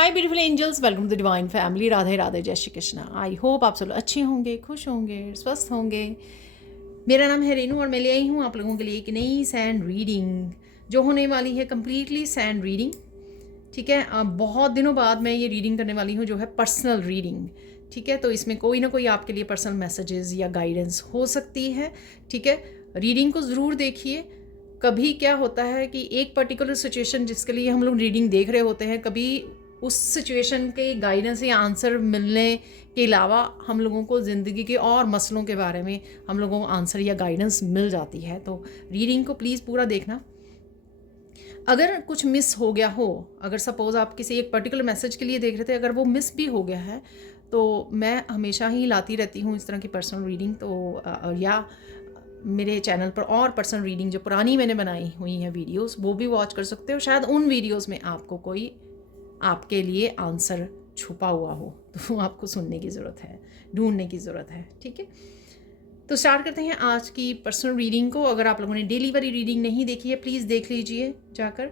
Hi beautiful angels, welcome to divine family. Radhe Radhe, जय Shri Krishna. I hope आप सब लोग अच्छे होंगे, खुश होंगे, स्वस्थ होंगे। मेरा नाम है रेनू और मैं ले आई हूँ आप लोगों के लिए एक नई सैंड रीडिंग जो होने वाली है कम्प्लीटली सैंड रीडिंग। ठीक है, बहुत दिनों बाद मैं ये रीडिंग करने वाली हूँ जो है पर्सनल रीडिंग। ठीक है, तो इसमें कोई ना कोई आपके लिए पर्सनल मैसेजेस या गाइडेंस हो सकती है। ठीक है, रीडिंग को ज़रूर देखिए। कभी क्या होता है कि एक पर्टिकुलर सिचुएशन जिसके लिए हम लोग रीडिंग देख रहे होते हैं, कभी उस सिचुएशन के गाइडेंस या आंसर मिलने के अलावा हम लोगों को ज़िंदगी के और मसलों के बारे में हम लोगों को आंसर या गाइडेंस मिल जाती है। तो रीडिंग को प्लीज़ पूरा देखना। अगर कुछ मिस हो गया हो, अगर सपोज़ आप किसी एक पर्टिकुलर मैसेज के लिए देख रहे थे, अगर वो मिस भी हो गया है, तो मैं हमेशा ही लाती रहती हूँ इस तरह की पर्सनल रीडिंग। तो या मेरे चैनल पर और पर्सनल रीडिंग जो पुरानी मैंने बनाई हुई हैं वीडियोस, वो भी वॉच कर सकते हो। शायद उन वीडियोस में आपको कोई आपके लिए आंसर छुपा हुआ हो, तो वो आपको सुनने की ज़रूरत है, ढूंढने की ज़रूरत है। ठीक है, तो स्टार्ट करते हैं आज की पर्सनल रीडिंग को। अगर आप लोगों ने डेली वाली रीडिंग नहीं देखी है, प्लीज़ देख लीजिए जाकर।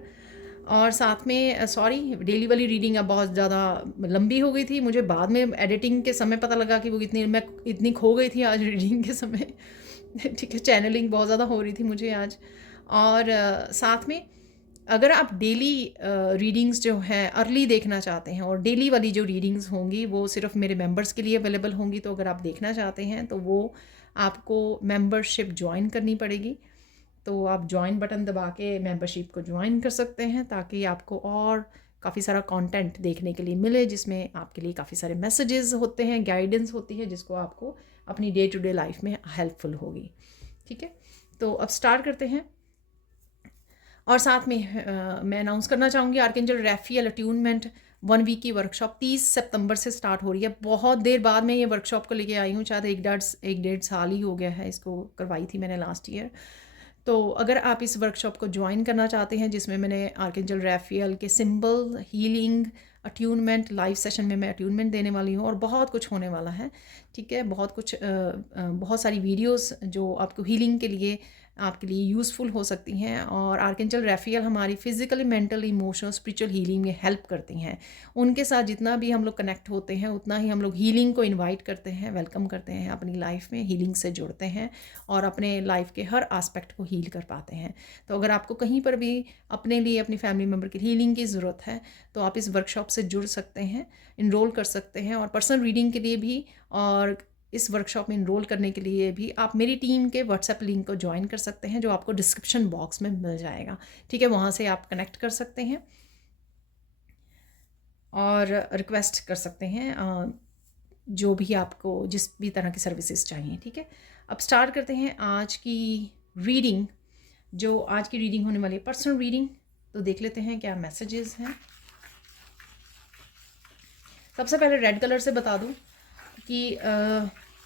और साथ में सॉरी, डेली वाली रीडिंग अब बहुत ज़्यादा लंबी हो गई थी। मुझे बाद में एडिटिंग के समय पता लगा कि वो मैं इतनी खो गई थी आज रीडिंग के समय। ठीक है, चैनलिंग बहुत ज़्यादा हो रही थी मुझे आज। और साथ में अगर आप डेली रीडिंग्स जो हैं अर्ली देखना चाहते हैं, और डेली वाली जो रीडिंग्स होंगी वो सिर्फ मेरे मेंबर्स के लिए अवेलेबल होंगी, तो अगर आप देखना चाहते हैं तो वो आपको मेंबरशिप ज्वाइन करनी पड़ेगी। तो आप ज्वाइन बटन दबा के मेंबरशिप को ज्वाइन कर सकते हैं, ताकि आपको और काफ़ी सारा कंटेंट देखने के लिए मिले, जिसमें आपके लिए काफ़ी सारे मैसेजेस होते हैं, गाइडेंस होती है, जिसको आपको अपनी डे टू डे लाइफ में हेल्पफुल होगी। ठीक है, तो अब स्टार्ट करते हैं। और साथ में मैं अनाउंस करना चाहूँगी आर्कएंजल रैफियल अट्यूनमेंट 1 वीक की वर्कशॉप 30 सितंबर से स्टार्ट हो रही है। बहुत देर बाद मैं ये वर्कशॉप को लेके आई हूँ, शायद एक डेढ़ साल ही हो गया है, इसको करवाई थी मैंने लास्ट ईयर। तो अगर आप इस वर्कशॉप को ज्वाइन करना चाहते हैं, जिसमें मैंने आर्कएंजल रैफियल के symbol, healing, attunement, live session में मैं अट्यूनमेंट देने वाली हूँ, और बहुत कुछ होने वाला है। ठीक है, बहुत कुछ बहुत सारी वीडियोस जो आपको हीलिंग के लिए आपके लिए यूज़फुल हो सकती हैं। और आर्कएंजल रैफियल हमारी physically, mental, emotional, spiritual healing में हेल्प करती हैं। उनके साथ जितना भी हम लोग कनेक्ट होते हैं, उतना ही हम लोग हीलिंग को इनवाइट करते हैं, वेलकम करते हैं अपनी लाइफ में, हीलिंग से जुड़ते हैं और अपने लाइफ के हर आस्पेक्ट को हील कर पाते हैं। तो अगर आपको कहीं पर भी अपने लिए, अपनी फैमिली मेम्बर की हीलिंग की ज़रूरत है, तो आप इस वर्कशॉप से जुड़ सकते हैं, इनरोल कर सकते हैं। और पर्सनल रीडिंग के लिए भी और इस वर्कशॉप में इनरोल करने के लिए भी आप मेरी टीम के व्हाट्सएप लिंक को ज्वाइन कर सकते हैं, जो आपको डिस्क्रिप्शन बॉक्स में मिल जाएगा। ठीक है, वहाँ से आप कनेक्ट कर सकते हैं और रिक्वेस्ट कर सकते हैं जो भी आपको जिस भी तरह की सर्विसेज चाहिए। ठीक है, अब स्टार्ट करते हैं आज की रीडिंग। जो आज की रीडिंग होने वाली है पर्सनल रीडिंग, तो देख लेते हैं क्या मैसेजेस हैं। सबसे पहले रेड कलर से बता दूं कि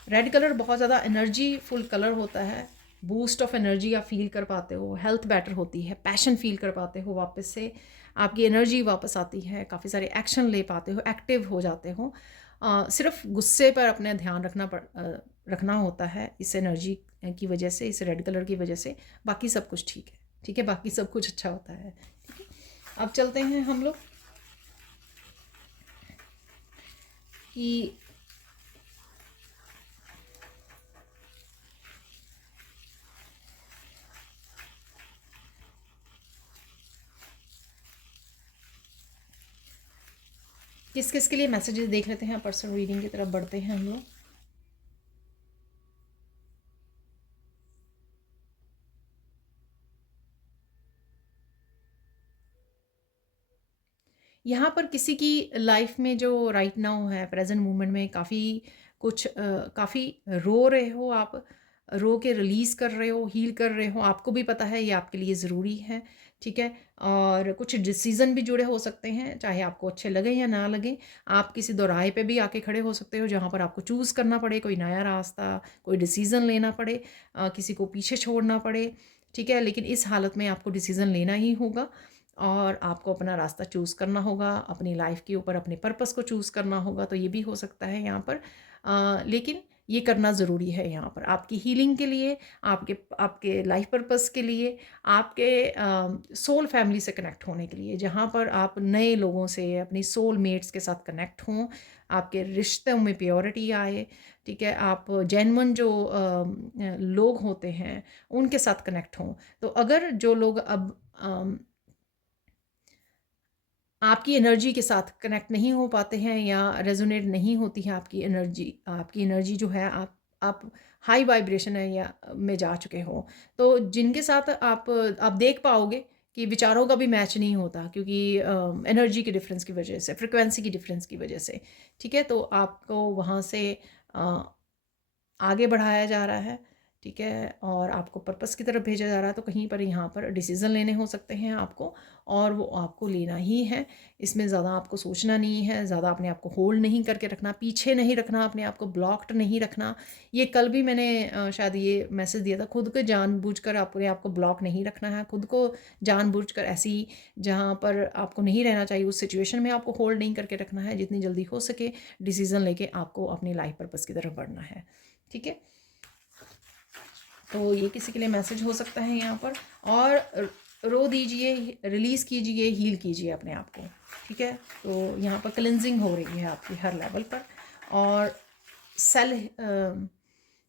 रेड कलर बहुत ज़्यादा एनर्जी फुल कलर होता है। बूस्ट ऑफ एनर्जी आप फील कर पाते हो, हेल्थ बेटर होती है, पैशन फील कर पाते हो, वापस से आपकी एनर्जी वापस आती है, काफ़ी सारे एक्शन ले पाते हो, एक्टिव हो जाते हो। सिर्फ गुस्से पर अपने ध्यान रखना होता है इस एनर्जी की वजह से, इस रेड कलर की वजह से। बाकी सब कुछ ठीक है। ठीक है, बाकी सब कुछ अच्छा होता है। ठीक है, अब चलते हैं हम लोग कि किस किस के लिए मैसेजेस देख लेते हैं। पर्सनल रीडिंग की तरफ बढ़ते हैं हम लोग। यहाँ पर किसी की लाइफ में जो राइट नाउ है, प्रेजेंट मोमेंट में काफ़ी रो रहे हो आप, रो के रिलीज़ कर रहे हो, हील कर रहे हो। आपको भी पता है ये आपके लिए ज़रूरी है। ठीक है, और कुछ डिसीज़न भी जुड़े हो सकते हैं, चाहे आपको अच्छे लगे या ना लगे। आप किसी दोराहे पे भी आके खड़े हो सकते हो, जहाँ पर आपको चूज़ करना पड़े कोई नया रास्ता, कोई डिसीज़न लेना पड़े, किसी को पीछे छोड़ना पड़े। ठीक है, लेकिन इस हालत में आपको डिसीज़न लेना ही होगा, और आपको अपना रास्ता चूज़ करना होगा, अपनी लाइफ के ऊपर अपने पर्पस को चूज़ करना होगा। तो ये भी हो सकता है यहाँ पर। लेकिन ये करना ज़रूरी है यहाँ पर आपकी हीलिंग के लिए, आपके आपके लाइफ पर्पस के लिए, आपके सोल फैमिली से कनेक्ट होने के लिए, जहाँ पर आप नए लोगों से, अपनी सोल मेट्स के साथ कनेक्ट हों, आपके रिश्तों में प्योरिटी आए, ठीक है, आप जेन्युइन जो लोग होते हैं उनके साथ कनेक्ट हों। तो अगर जो लोग अब आपकी एनर्जी के साथ कनेक्ट नहीं हो पाते हैं या रेजोनेट नहीं होती है आपकी एनर्जी जो है, आप हाई वाइब्रेशन है या में जा चुके हो, तो जिनके साथ आप देख पाओगे कि विचारों का भी मैच नहीं होता, क्योंकि एनर्जी के डिफरेंस की वजह से, फ्रिक्वेंसी की डिफरेंस की वजह से, ठीक है, तो आपको वहाँ से अ, आगे बढ़ाया जा रहा है, ठीक है, और आपको पर्पस की तरफ भेजा जा रहा है, तो कहीं पर यहाँ पर डिसीज़न लेने हो सकते हैं आपको, और वो आपको लेना ही है। इसमें ज़्यादा आपको सोचना नहीं है, ज़्यादा अपने आप को होल्ड नहीं करके रखना, पीछे नहीं रखना, अपने आप को ब्लॉक्ड नहीं रखना। ये कल भी मैंने शायद ये मैसेज दिया था, खुद को जानबूझकर अपने आप को ब्लॉक नहीं रखना है, खुद को जानबूझकर ऐसी जहाँ पर आपको नहीं रहना चाहिए उस सिचुएशन में आपको होल्ड नहीं करके रखना है। जितनी जल्दी हो सके डिसीज़न लेके आपको अपनी लाइफ पर्पस की तरफ बढ़ना है, ठीक है। तो ये किसी के लिए मैसेज हो सकता है यहाँ पर। और रो दीजिए, रिलीज़ कीजिए, हील कीजिए अपने आप को, ठीक है। तो यहाँ पर क्लिनजिंग हो रही है आपकी हर लेवल पर, और सेल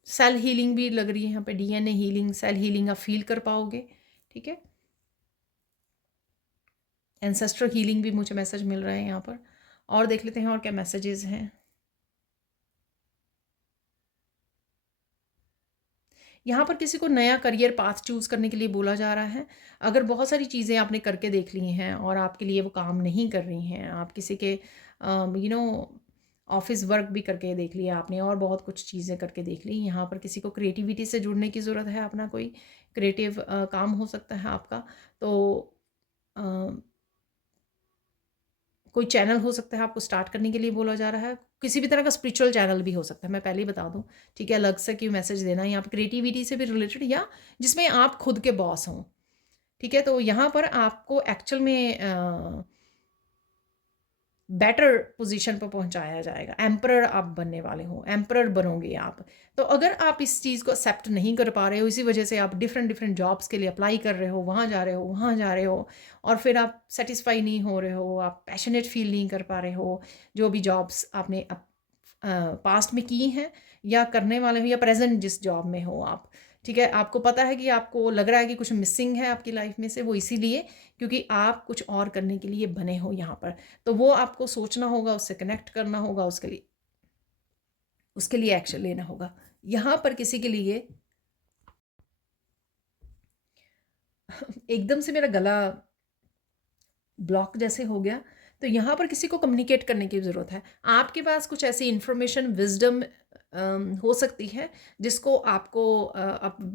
सेल हीलिंग भी लग रही है यहाँ पे, डीएनए हीलिंग, सेल हीलिंग आप फील कर पाओगे, ठीक है। एंसेस्ट्रल हीलिंग भी मुझे मैसेज मिल रहे हैं यहाँ पर। और देख लेते हैं और क्या मैसेजेस हैं। यहाँ पर किसी को नया करियर पाथ चूज़ करने के लिए बोला जा रहा है। अगर बहुत सारी चीज़ें आपने करके देख ली हैं और आपके लिए वो काम नहीं कर रही हैं, आप किसी के ऑफ़िस वर्क भी करके देख लिया आपने, और बहुत कुछ चीज़ें करके देख ली। यहाँ पर किसी को क्रिएटिविटी से जुड़ने की ज़रूरत है, अपना कोई क्रिएटिव काम हो सकता है आपका। तो अ कोई चैनल हो सकता है आपको स्टार्ट करने के लिए बोला जा रहा है, किसी भी तरह का स्पिरिचुअल चैनल भी हो सकता है, मैं पहले ही बता दूँ, ठीक है। अलग से क्यों मैसेज देना है यहाँ पे, क्रिएटिविटी से भी रिलेटेड, या जिसमें आप खुद के बॉस हों, ठीक है। तो यहाँ पर आपको एक्चुअल में बेटर पोजीशन पर पहुंचाया जाएगा, एम्परर आप बनने वाले हो, एम्परर बनोगे आप। तो अगर आप इस चीज़ को एक्सेप्ट नहीं कर पा रहे हो, इसी वजह से आप डिफरेंट डिफरेंट जॉब्स के लिए अप्लाई कर रहे हो, वहाँ जा रहे हो, वहाँ जा रहे हो, और फिर आप सेटिस्फाई नहीं हो रहे हो, आप पैशनेट फील नहीं कर पा रहे हो, जो भी जॉब्स आपने पास्ट में की हैं या करने वाले हो, या प्रेजेंट जिस जॉब में हो आप, ठीक है। आपको पता है कि आपको लग रहा है कि कुछ मिसिंग है आपकी लाइफ में से, वो इसीलिए क्योंकि आप कुछ और करने के लिए बने हो यहाँ पर। तो वो आपको सोचना होगा, उससे कनेक्ट करना होगा, उसके लिए एक्शन लेना होगा। यहाँ पर किसी के लिए एकदम से मेरा गला ब्लॉक जैसे हो गया, तो यहाँ पर किसी को कम्युनिकेट करने की ज़रूरत है। आपके पास कुछ ऐसी इन्फॉर्मेशन, विजडम हो सकती है जिसको आप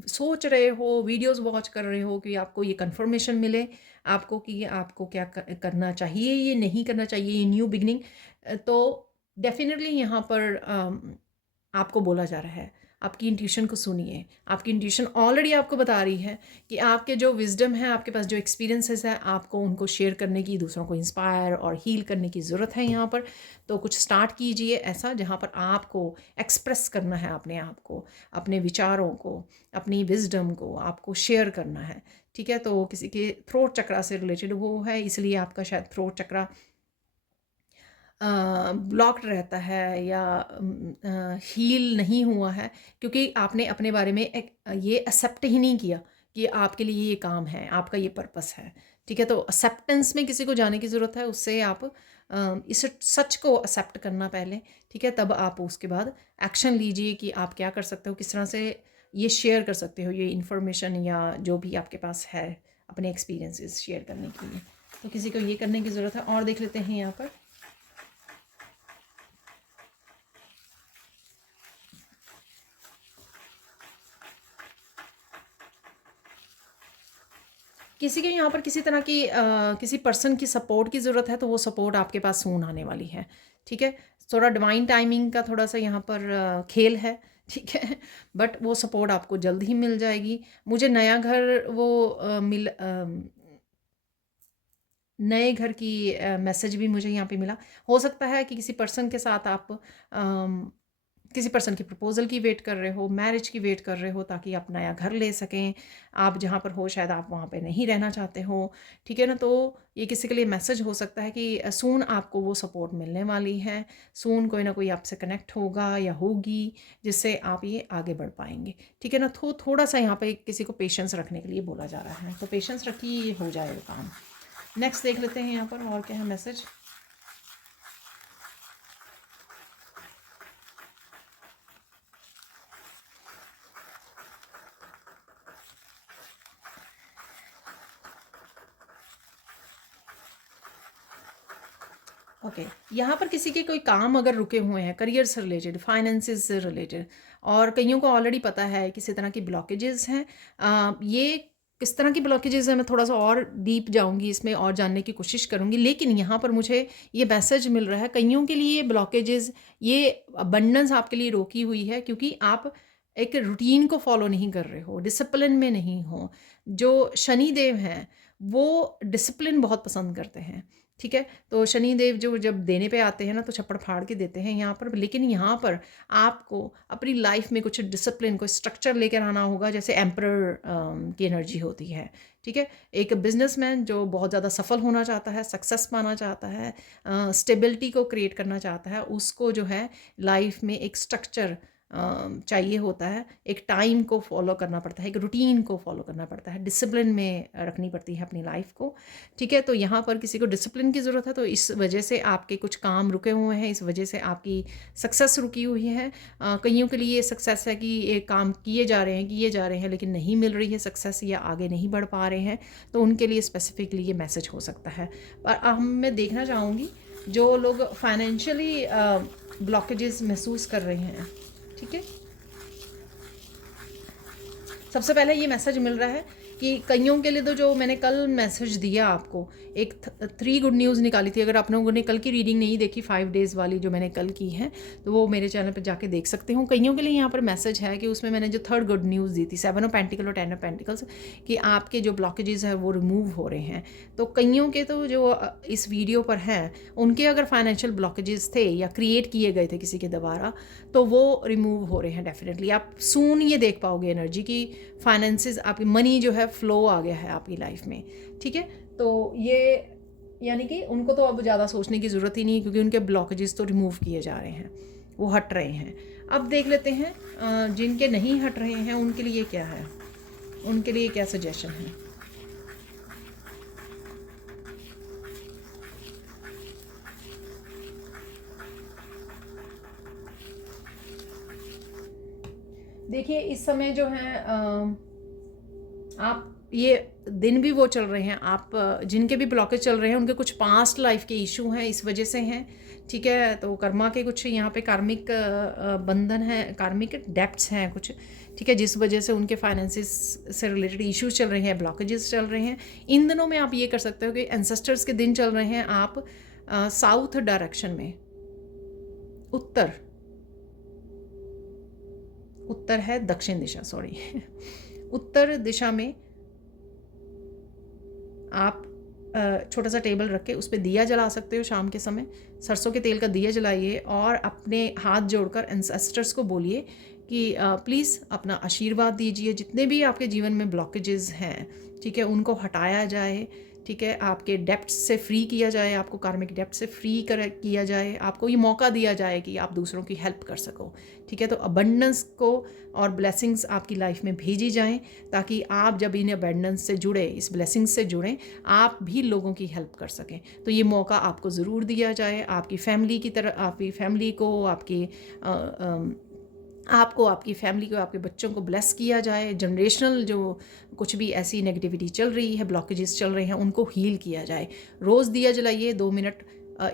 सोच रहे हो, वीडियोस वॉच कर रहे हो कि आपको ये कंफर्मेशन मिले आपको कि आपको क्या करना चाहिए, ये नहीं करना चाहिए, ये न्यू बिगनिंग। तो डेफिनेटली यहाँ पर आपको बोला जा रहा है, आपकी इंट्यूशन को सुनिए। आपकी इंट्यूशन ऑलरेडी आपको बता रही है कि आपके जो विजडम है, आपके पास जो एक्सपीरियंसेस है, आपको उनको शेयर करने की, दूसरों को इंस्पायर और हील करने की ज़रूरत है यहाँ पर। तो कुछ स्टार्ट कीजिए ऐसा जहाँ पर आपको एक्सप्रेस करना है अपने आप को, अपने विचारों को, अपनी विजडम को आपको शेयर करना है, ठीक है। तो किसी के थ्रोट चक्रा से रिलेटेड वो है, इसलिए आपका शायद थ्रोट चक्रा ब्लॉक्ड रहता है या हील नहीं हुआ है, क्योंकि आपने अपने बारे में ये एक्सेप्ट ही नहीं किया कि आपके लिए ये काम है, आपका ये पर्पस है, ठीक है। तो एक्सेप्टेंस में किसी को जाने की ज़रूरत है, उससे आप इस सच को एक्सेप्ट करना पहले, ठीक है, तब आप उसके बाद एक्शन लीजिए कि आप क्या कर सकते हो, किस तरह से ये शेयर कर सकते हो, ये इन्फॉर्मेशन या जो भी आपके पास है अपने एक्सपीरियंसेस शेयर करने के लिए। तो किसी को ये करने की ज़रूरत है। और देख लेते हैं यहाँ पर किसी के यहाँ पर किसी तरह की किसी पर्सन की सपोर्ट की ज़रूरत है, तो वो सपोर्ट आपके पास सून आने वाली है, ठीक है। थोड़ा डिवाइन टाइमिंग का थोड़ा सा यहाँ पर खेल है, ठीक है। बट वो सपोर्ट आपको जल्द ही मिल जाएगी। मुझे नया घर वो नए घर की मैसेज भी मुझे यहाँ पे मिला। हो सकता है कि किसी पर्सन के साथ आप किसी पर्सन की प्रपोज़ल की वेट कर रहे हो, मैरिज की वेट कर रहे हो ताकि आप नया घर ले सकें। आप जहाँ पर हो शायद आप वहाँ पे नहीं रहना चाहते हो, ठीक है ना? तो ये किसी के लिए मैसेज हो सकता है कि सून आपको वो सपोर्ट मिलने वाली है, सून कोई ना कोई आपसे कनेक्ट होगा या होगी जिससे आप ये आगे बढ़ पाएंगे, ठीक है ना? थोड़ा सा यहाँ पे किसी को पेशेंस रखने के लिए बोला जा रहा है, तो पेशेंस रखिए, ये हो जाएगा काम। नेक्स्ट देख लेते हैं यहाँ पर और क्या है मैसेज। ओके, यहाँ पर किसी के कोई काम अगर रुके हुए हैं करियर से रिलेटेड, फाइनेंसिस से रिलेटेड, और कईयों को ऑलरेडी पता है किसी तरह की ब्लॉकेजेस हैं। ये किस तरह की ब्लॉकेजेस हैं मैं थोड़ा सा और डीप जाऊंगी इसमें और जानने की कोशिश करूंगी, लेकिन यहाँ पर मुझे ये मैसेज मिल रहा है कईयों के लिए ये ब्लॉकेजेस, ये अबंडेंस आपके लिए रोकी हुई है क्योंकि आप एक रूटीन को फॉलो नहीं कर रहे हो, डिसिप्लिन में नहीं हो। जो शनि देव हैं वो डिसिप्लिन बहुत पसंद करते हैं, ठीक है? तो शनि देव जो जब देने पे आते हैं ना तो छप्पड़ फाड़ के देते हैं यहाँ पर, लेकिन यहाँ पर आपको अपनी लाइफ में कुछ डिसिप्लिन, कोई स्ट्रक्चर लेकर आना होगा, जैसे एम्परर की एनर्जी होती है, ठीक है? एक बिजनेसमैन जो बहुत ज़्यादा सफल होना चाहता है, सक्सेस पाना चाहता है, स्टेबिलिटी को क्रिएट करना चाहता है, उसको जो है लाइफ में एक स्ट्रक्चर चाहिए होता है, एक टाइम को फॉलो करना पड़ता है, एक रूटीन को फॉलो करना पड़ता है, डिसिप्लिन में रखनी पड़ती है अपनी लाइफ को, ठीक है? तो यहाँ पर किसी को डिसिप्लिन की ज़रूरत है, तो इस वजह से आपके कुछ काम रुके हुए हैं, इस वजह से आपकी सक्सेस रुकी हुई है। कईयों के लिए सक्सेस है कि ये काम किए जा रहे हैं लेकिन नहीं मिल रही है सक्सेस, या आगे नहीं बढ़ पा रहे हैं, तो उनके लिए स्पेसिफिकली ये मैसेज हो सकता है। पर मैं देखना चाहूँगी जो लोग फाइनेंशियली ब्लॉकेजेस महसूस कर रहे हैं, ठीक है? सबसे पहले ये मैसेज मिल रहा है कि कईयों के लिए तो जो मैंने कल मैसेज दिया आपको, एक 3 गुड न्यूज़ निकाली थी। अगर आप लोगों ने कल की रीडिंग नहीं देखी 5 डेज़ वाली जो मैंने कल की है, तो वो मेरे चैनल पर जाके देख सकते हो। कईयों के लिए यहाँ पर मैसेज है कि उसमें मैंने जो 3rd गुड न्यूज़ दी थी, 7 ऑफ पेंटिकल और 10 ऑफ पेंटिकल्स, कि आपके जो ब्लॉकेजेस हैं वो रिमूव हो रहे हैं। तो कईयों के तो जो इस वीडियो पर हैं उनके अगर फाइनेंशियल ब्लॉकेजेस थे या क्रिएट किए गए थे किसी के द्वारा, तो वो रिमूव हो रहे हैं डेफिनेटली। आप सून ये देख पाओगे एनर्जी की फाइनेंसेस, आपकी मनी जो है फ्लो आ गया है आपकी लाइफ में, ठीक है? तो ये यानी कि उनको तो अब ज़्यादा सोचने की ज़रूरत ही नहीं है क्योंकि उनके ब्लॉकेजेस तो रिमूव किए जा रहे हैं, वो हट रहे हैं। अब देख लेते हैं जिनके नहीं हट रहे हैं उनके लिए क्या है, उनके लिए क्या सजेशन है। देखिए इस समय जो है आप ये दिन भी वो चल रहे हैं, आप जिनके भी ब्लॉकेज चल रहे हैं उनके कुछ पास्ट लाइफ के इशू हैं, इस वजह से हैं, ठीक है? तो कर्मा के कुछ यहाँ पे कार्मिक बंधन है, कार्मिक डेब्ट्स हैं कुछ, ठीक है? जिस वजह से उनके फाइनेंसिस से रिलेटेड इश्यूज चल रहे हैं, ब्लॉकेजेस चल रहे हैं। इन दिनों में आप ये कर सकते हो कि एंसेस्टर्स के दिन चल रहे हैं, आप साउथ डायरेक्शन में, उत्तर है दक्षिण दिशा, सॉरी उत्तर दिशा में आप छोटा सा टेबल रख के उस पर दिया जला सकते हो। शाम के समय सरसों के तेल का दिया जलाइए और अपने हाथ जोड़कर एंसेस्टर्स को बोलिए कि प्लीज़ अपना आशीर्वाद दीजिए, जितने भी आपके जीवन में ब्लॉकेजेस हैं, ठीक है, उनको हटाया जाए, ठीक है? आपके डेप्ट से फ्री किया जाए, आपको कार्मिक डेप्ट से फ्री किया जाए, आपको ये मौका दिया जाए कि आप दूसरों की हेल्प कर सको, ठीक है? तो अबंडेंस को और ब्लेसिंग्स आपकी लाइफ में भेजी जाएं ताकि आप जब इन अबंडेंस से जुड़े, इस ब्लेसिंग्स से जुड़ें, आप भी लोगों की हेल्प कर सकें। तो ये मौका आपको ज़रूर दिया जाए, आपकी फैमिली की तरह, आपकी फैमिली को, आपकी फैमिली को, आपके बच्चों को ब्लेस किया जाए। जनरेशनल जो कुछ भी ऐसी नेगेटिविटी चल रही है, ब्लॉकेजेस चल रहे हैं, उनको हील किया जाए। रोज़ दिया जलाइए, 2 मिनट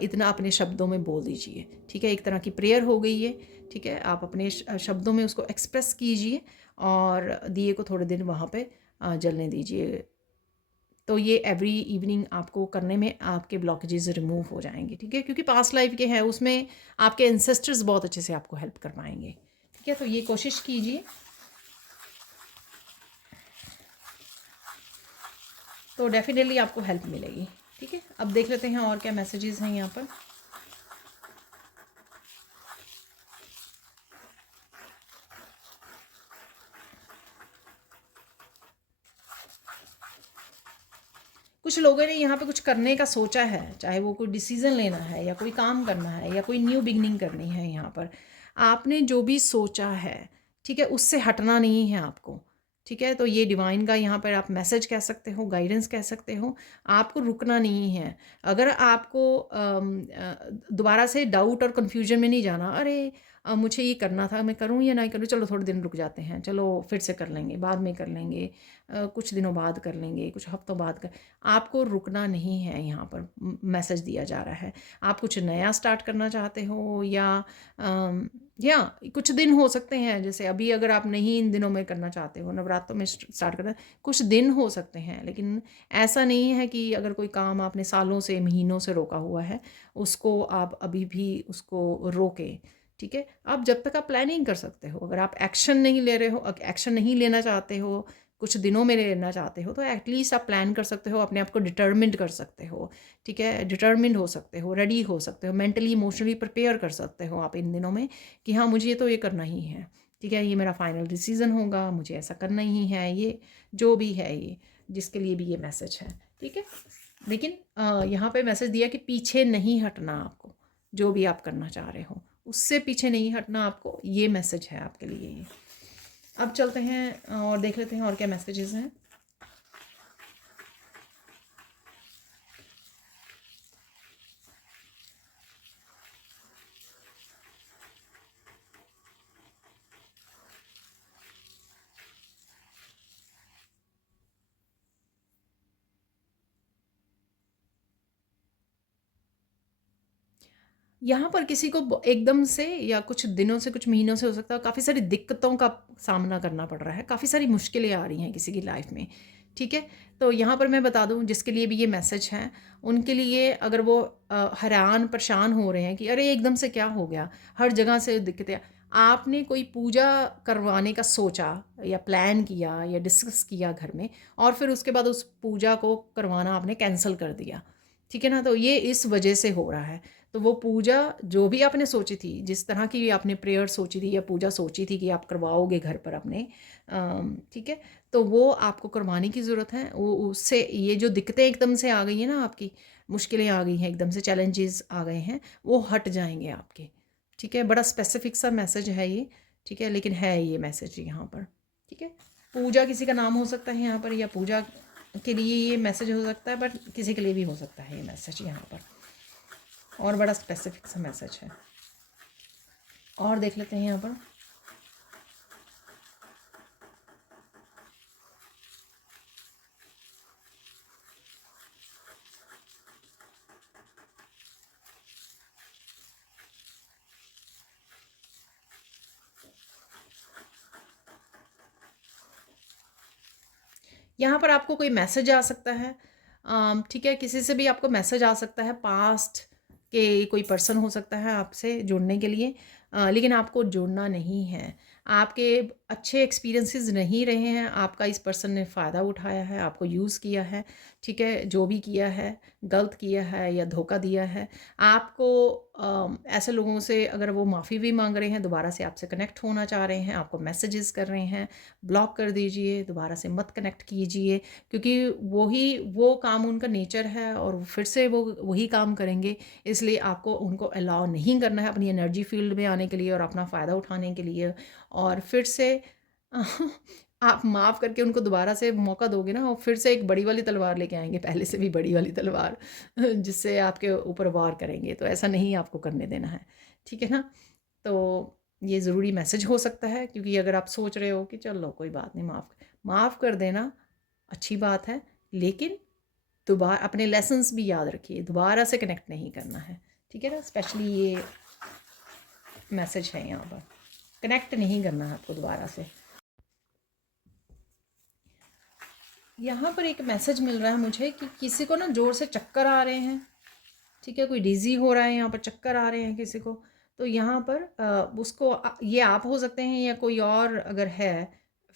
इतना अपने शब्दों में बोल दीजिए, ठीक है? एक तरह की प्रेयर हो गई है, ठीक है? आप अपने शब्दों में उसको एक्सप्रेस कीजिए और दिए को थोड़े दिन वहाँ पे जलने दीजिए। तो ये एवरी इवनिंग आपको करने में आपके ब्लॉकेजेस रिमूव हो जाएंगे, ठीक है? क्योंकि पास्ट लाइफ के हैं, उसमें आपके एंसेस्टर्स बहुत अच्छे से आपको हेल्प कर पाएंगे, ठीक है? तो ये कोशिश कीजिए, तो डेफिनेटली आपको हेल्प मिलेगी, ठीक है? अब देख लेते हैं और क्या मैसेजेस हैं यहाँ पर। कुछ लोगों ने यहाँ पे कुछ करने का सोचा है, चाहे वो कोई डिसीज़न लेना है या कोई काम करना है या कोई न्यू बिगनिंग करनी है। यहाँ पर आपने जो भी सोचा है, ठीक है, उससे हटना नहीं है आपको, ठीक है। तो ये डिवाइन का यहाँ पर आप मैसेज कह सकते हो, गाइडेंस कह सकते हो। आपको रुकना नहीं है। अगर आपको दोबारा से डाउट और कन्फ्यूजन में नहीं जाना, अरे मुझे ये करना था, मैं करूँ या नहीं करूँ, चलो थोड़े दिन रुक जाते हैं, चलो फिर से कर लेंगे, बाद में कर लेंगे, कुछ दिनों बाद कर लेंगे, कुछ हफ्तों बाद कर। आपको रुकना नहीं है। यहाँ पर मैसेज दिया जा रहा है, आप कुछ नया स्टार्ट करना चाहते हो या कुछ दिन हो सकते हैं, जैसे अभी अगर आप नहीं इन दिनों में करना चाहते हो, नवरात्रों में स्टार्ट करना, कुछ दिन हो सकते हैं। लेकिन ऐसा नहीं है कि अगर कोई काम आपने सालों से महीनों से रोका हुआ है, उसको आप अभी भी उसको रोकें, ठीक है। आप जब तक आप प्लानिंग कर सकते हो, अगर आप एक्शन नहीं ले रहे हो, एक्शन नहीं लेना चाहते हो, कुछ दिनों में लेना चाहते हो, तो एटलीस्ट आप प्लान कर सकते हो, अपने आप को डिटर्मिन्ड कर सकते हो, ठीक है। डिटर्मिन्ड हो सकते हो, रेडी हो सकते हो, मेंटली इमोशनली प्रिपेयर कर सकते हो आप इन दिनों में कि हाँ मुझे तो ये करना ही है, ठीक है, ये मेरा फाइनल डिसीज़न होगा, मुझे ऐसा करना ही है, ये जो भी है, ये जिसके लिए भी ये मैसेज है, ठीक है। लेकिन यहाँ पे मैसेज दिया कि पीछे नहीं हटना आपको, जो भी आप करना चाह रहे हो उससे पीछे नहीं हटना आपको, ये मैसेज है आपके लिए ये। अब चलते हैं और देख लेते हैं और क्या मैसेजेस हैं। यहाँ पर किसी को एकदम से या कुछ दिनों से, कुछ महीनों से हो सकता है, काफ़ी सारी दिक्कतों का सामना करना पड़ रहा है, काफ़ी सारी मुश्किलें आ रही हैं किसी की लाइफ में, ठीक है। तो यहाँ पर मैं बता दूँ जिसके लिए भी ये मैसेज है, उनके लिए अगर वो हैरान परेशान हो रहे हैं कि अरे एकदम से क्या हो गया, हर जगह से दिक्कतें, आपने कोई पूजा करवाने का सोचा या प्लान किया या डिस्कस किया घर में, और फिर उसके बाद उस पूजा को करवाना आपने कैंसिल कर दिया, ठीक है ना। तो ये इस वजह से हो रहा है। तो वो पूजा जो भी आपने सोची थी, जिस तरह की आपने प्रेयर सोची थी या पूजा सोची थी कि आप करवाओगे घर पर अपने, ठीक है, तो वो आपको करवाने की ज़रूरत है। वो उससे ये जो दिक्कतें एकदम से आ गई हैं ना, आपकी मुश्किलें आ गई हैं एकदम से, चैलेंजेस आ गए हैं, वो हट जाएंगे आपके, ठीक है। बड़ा स्पेसिफिक सा मैसेज है ये, ठीक है, लेकिन है ये मैसेज यहाँ पर, ठीक है। पूजा किसी का नाम हो सकता है यहाँ पर, या पूजा के लिए ये मैसेज हो सकता है, बट किसी के लिए भी हो सकता है ये मैसेज यहाँ पर, और बड़ा स्पेसिफिक सा मैसेज है। और देख लेते हैं यहाँ पर। यहाँ पर आपको कोई मैसेज आ सकता है, ठीक है, किसी से भी आपको मैसेज आ सकता है, पास्ट के कोई पर्सन हो सकता है आपसे जुड़ने के लिए, लेकिन आपको जुड़ना नहीं है। आपके अच्छे एक्सपीरियंसेस नहीं रहे हैं, आपका इस पर्सन ने फ़ायदा उठाया है, आपको यूज़ किया है, ठीक है, जो भी किया है, गलत किया है या धोखा दिया है आपको। ऐसे लोगों से अगर वो माफ़ी भी मांग रहे हैं, दोबारा से आपसे कनेक्ट होना चाह रहे हैं, आपको मैसेजेस कर रहे हैं, ब्लॉक कर दीजिए, दोबारा से मत कनेक्ट कीजिए, क्योंकि वो काम उनका नेचर है और फिर से वो वही काम करेंगे। इसलिए आपको उनको अलाउ नहीं करना है अपनी एनर्जी फील्ड में आने के लिए और अपना फ़ायदा उठाने के लिए, और फिर से आप माफ़ करके उनको दोबारा से मौका दोगे ना, और फिर से एक बड़ी वाली तलवार लेके आएंगे, पहले से भी बड़ी वाली तलवार, जिससे आपके ऊपर वार करेंगे। तो ऐसा नहीं आपको करने देना है, ठीक है ना। तो ये ज़रूरी मैसेज हो सकता है, क्योंकि अगर आप सोच रहे हो कि चलो कोई बात नहीं, माफ़ कर देना अच्छी बात है, लेकिन दोबारा अपने लेसन्स भी याद रखिए, दोबारा से कनेक्ट नहीं करना है, ठीक है ना। स्पेशली ये मैसेज है यहाँ पर, कनेक्ट नहीं करना है आपको दोबारा से। यहाँ पर एक मैसेज मिल रहा है मुझे कि किसी को ना ज़ोर से चक्कर आ रहे हैं, ठीक है, कोई डिज़ी हो रहा है, यहाँ पर चक्कर आ रहे हैं किसी को। तो यहाँ पर उसको ये आप हो सकते हैं या कोई और अगर है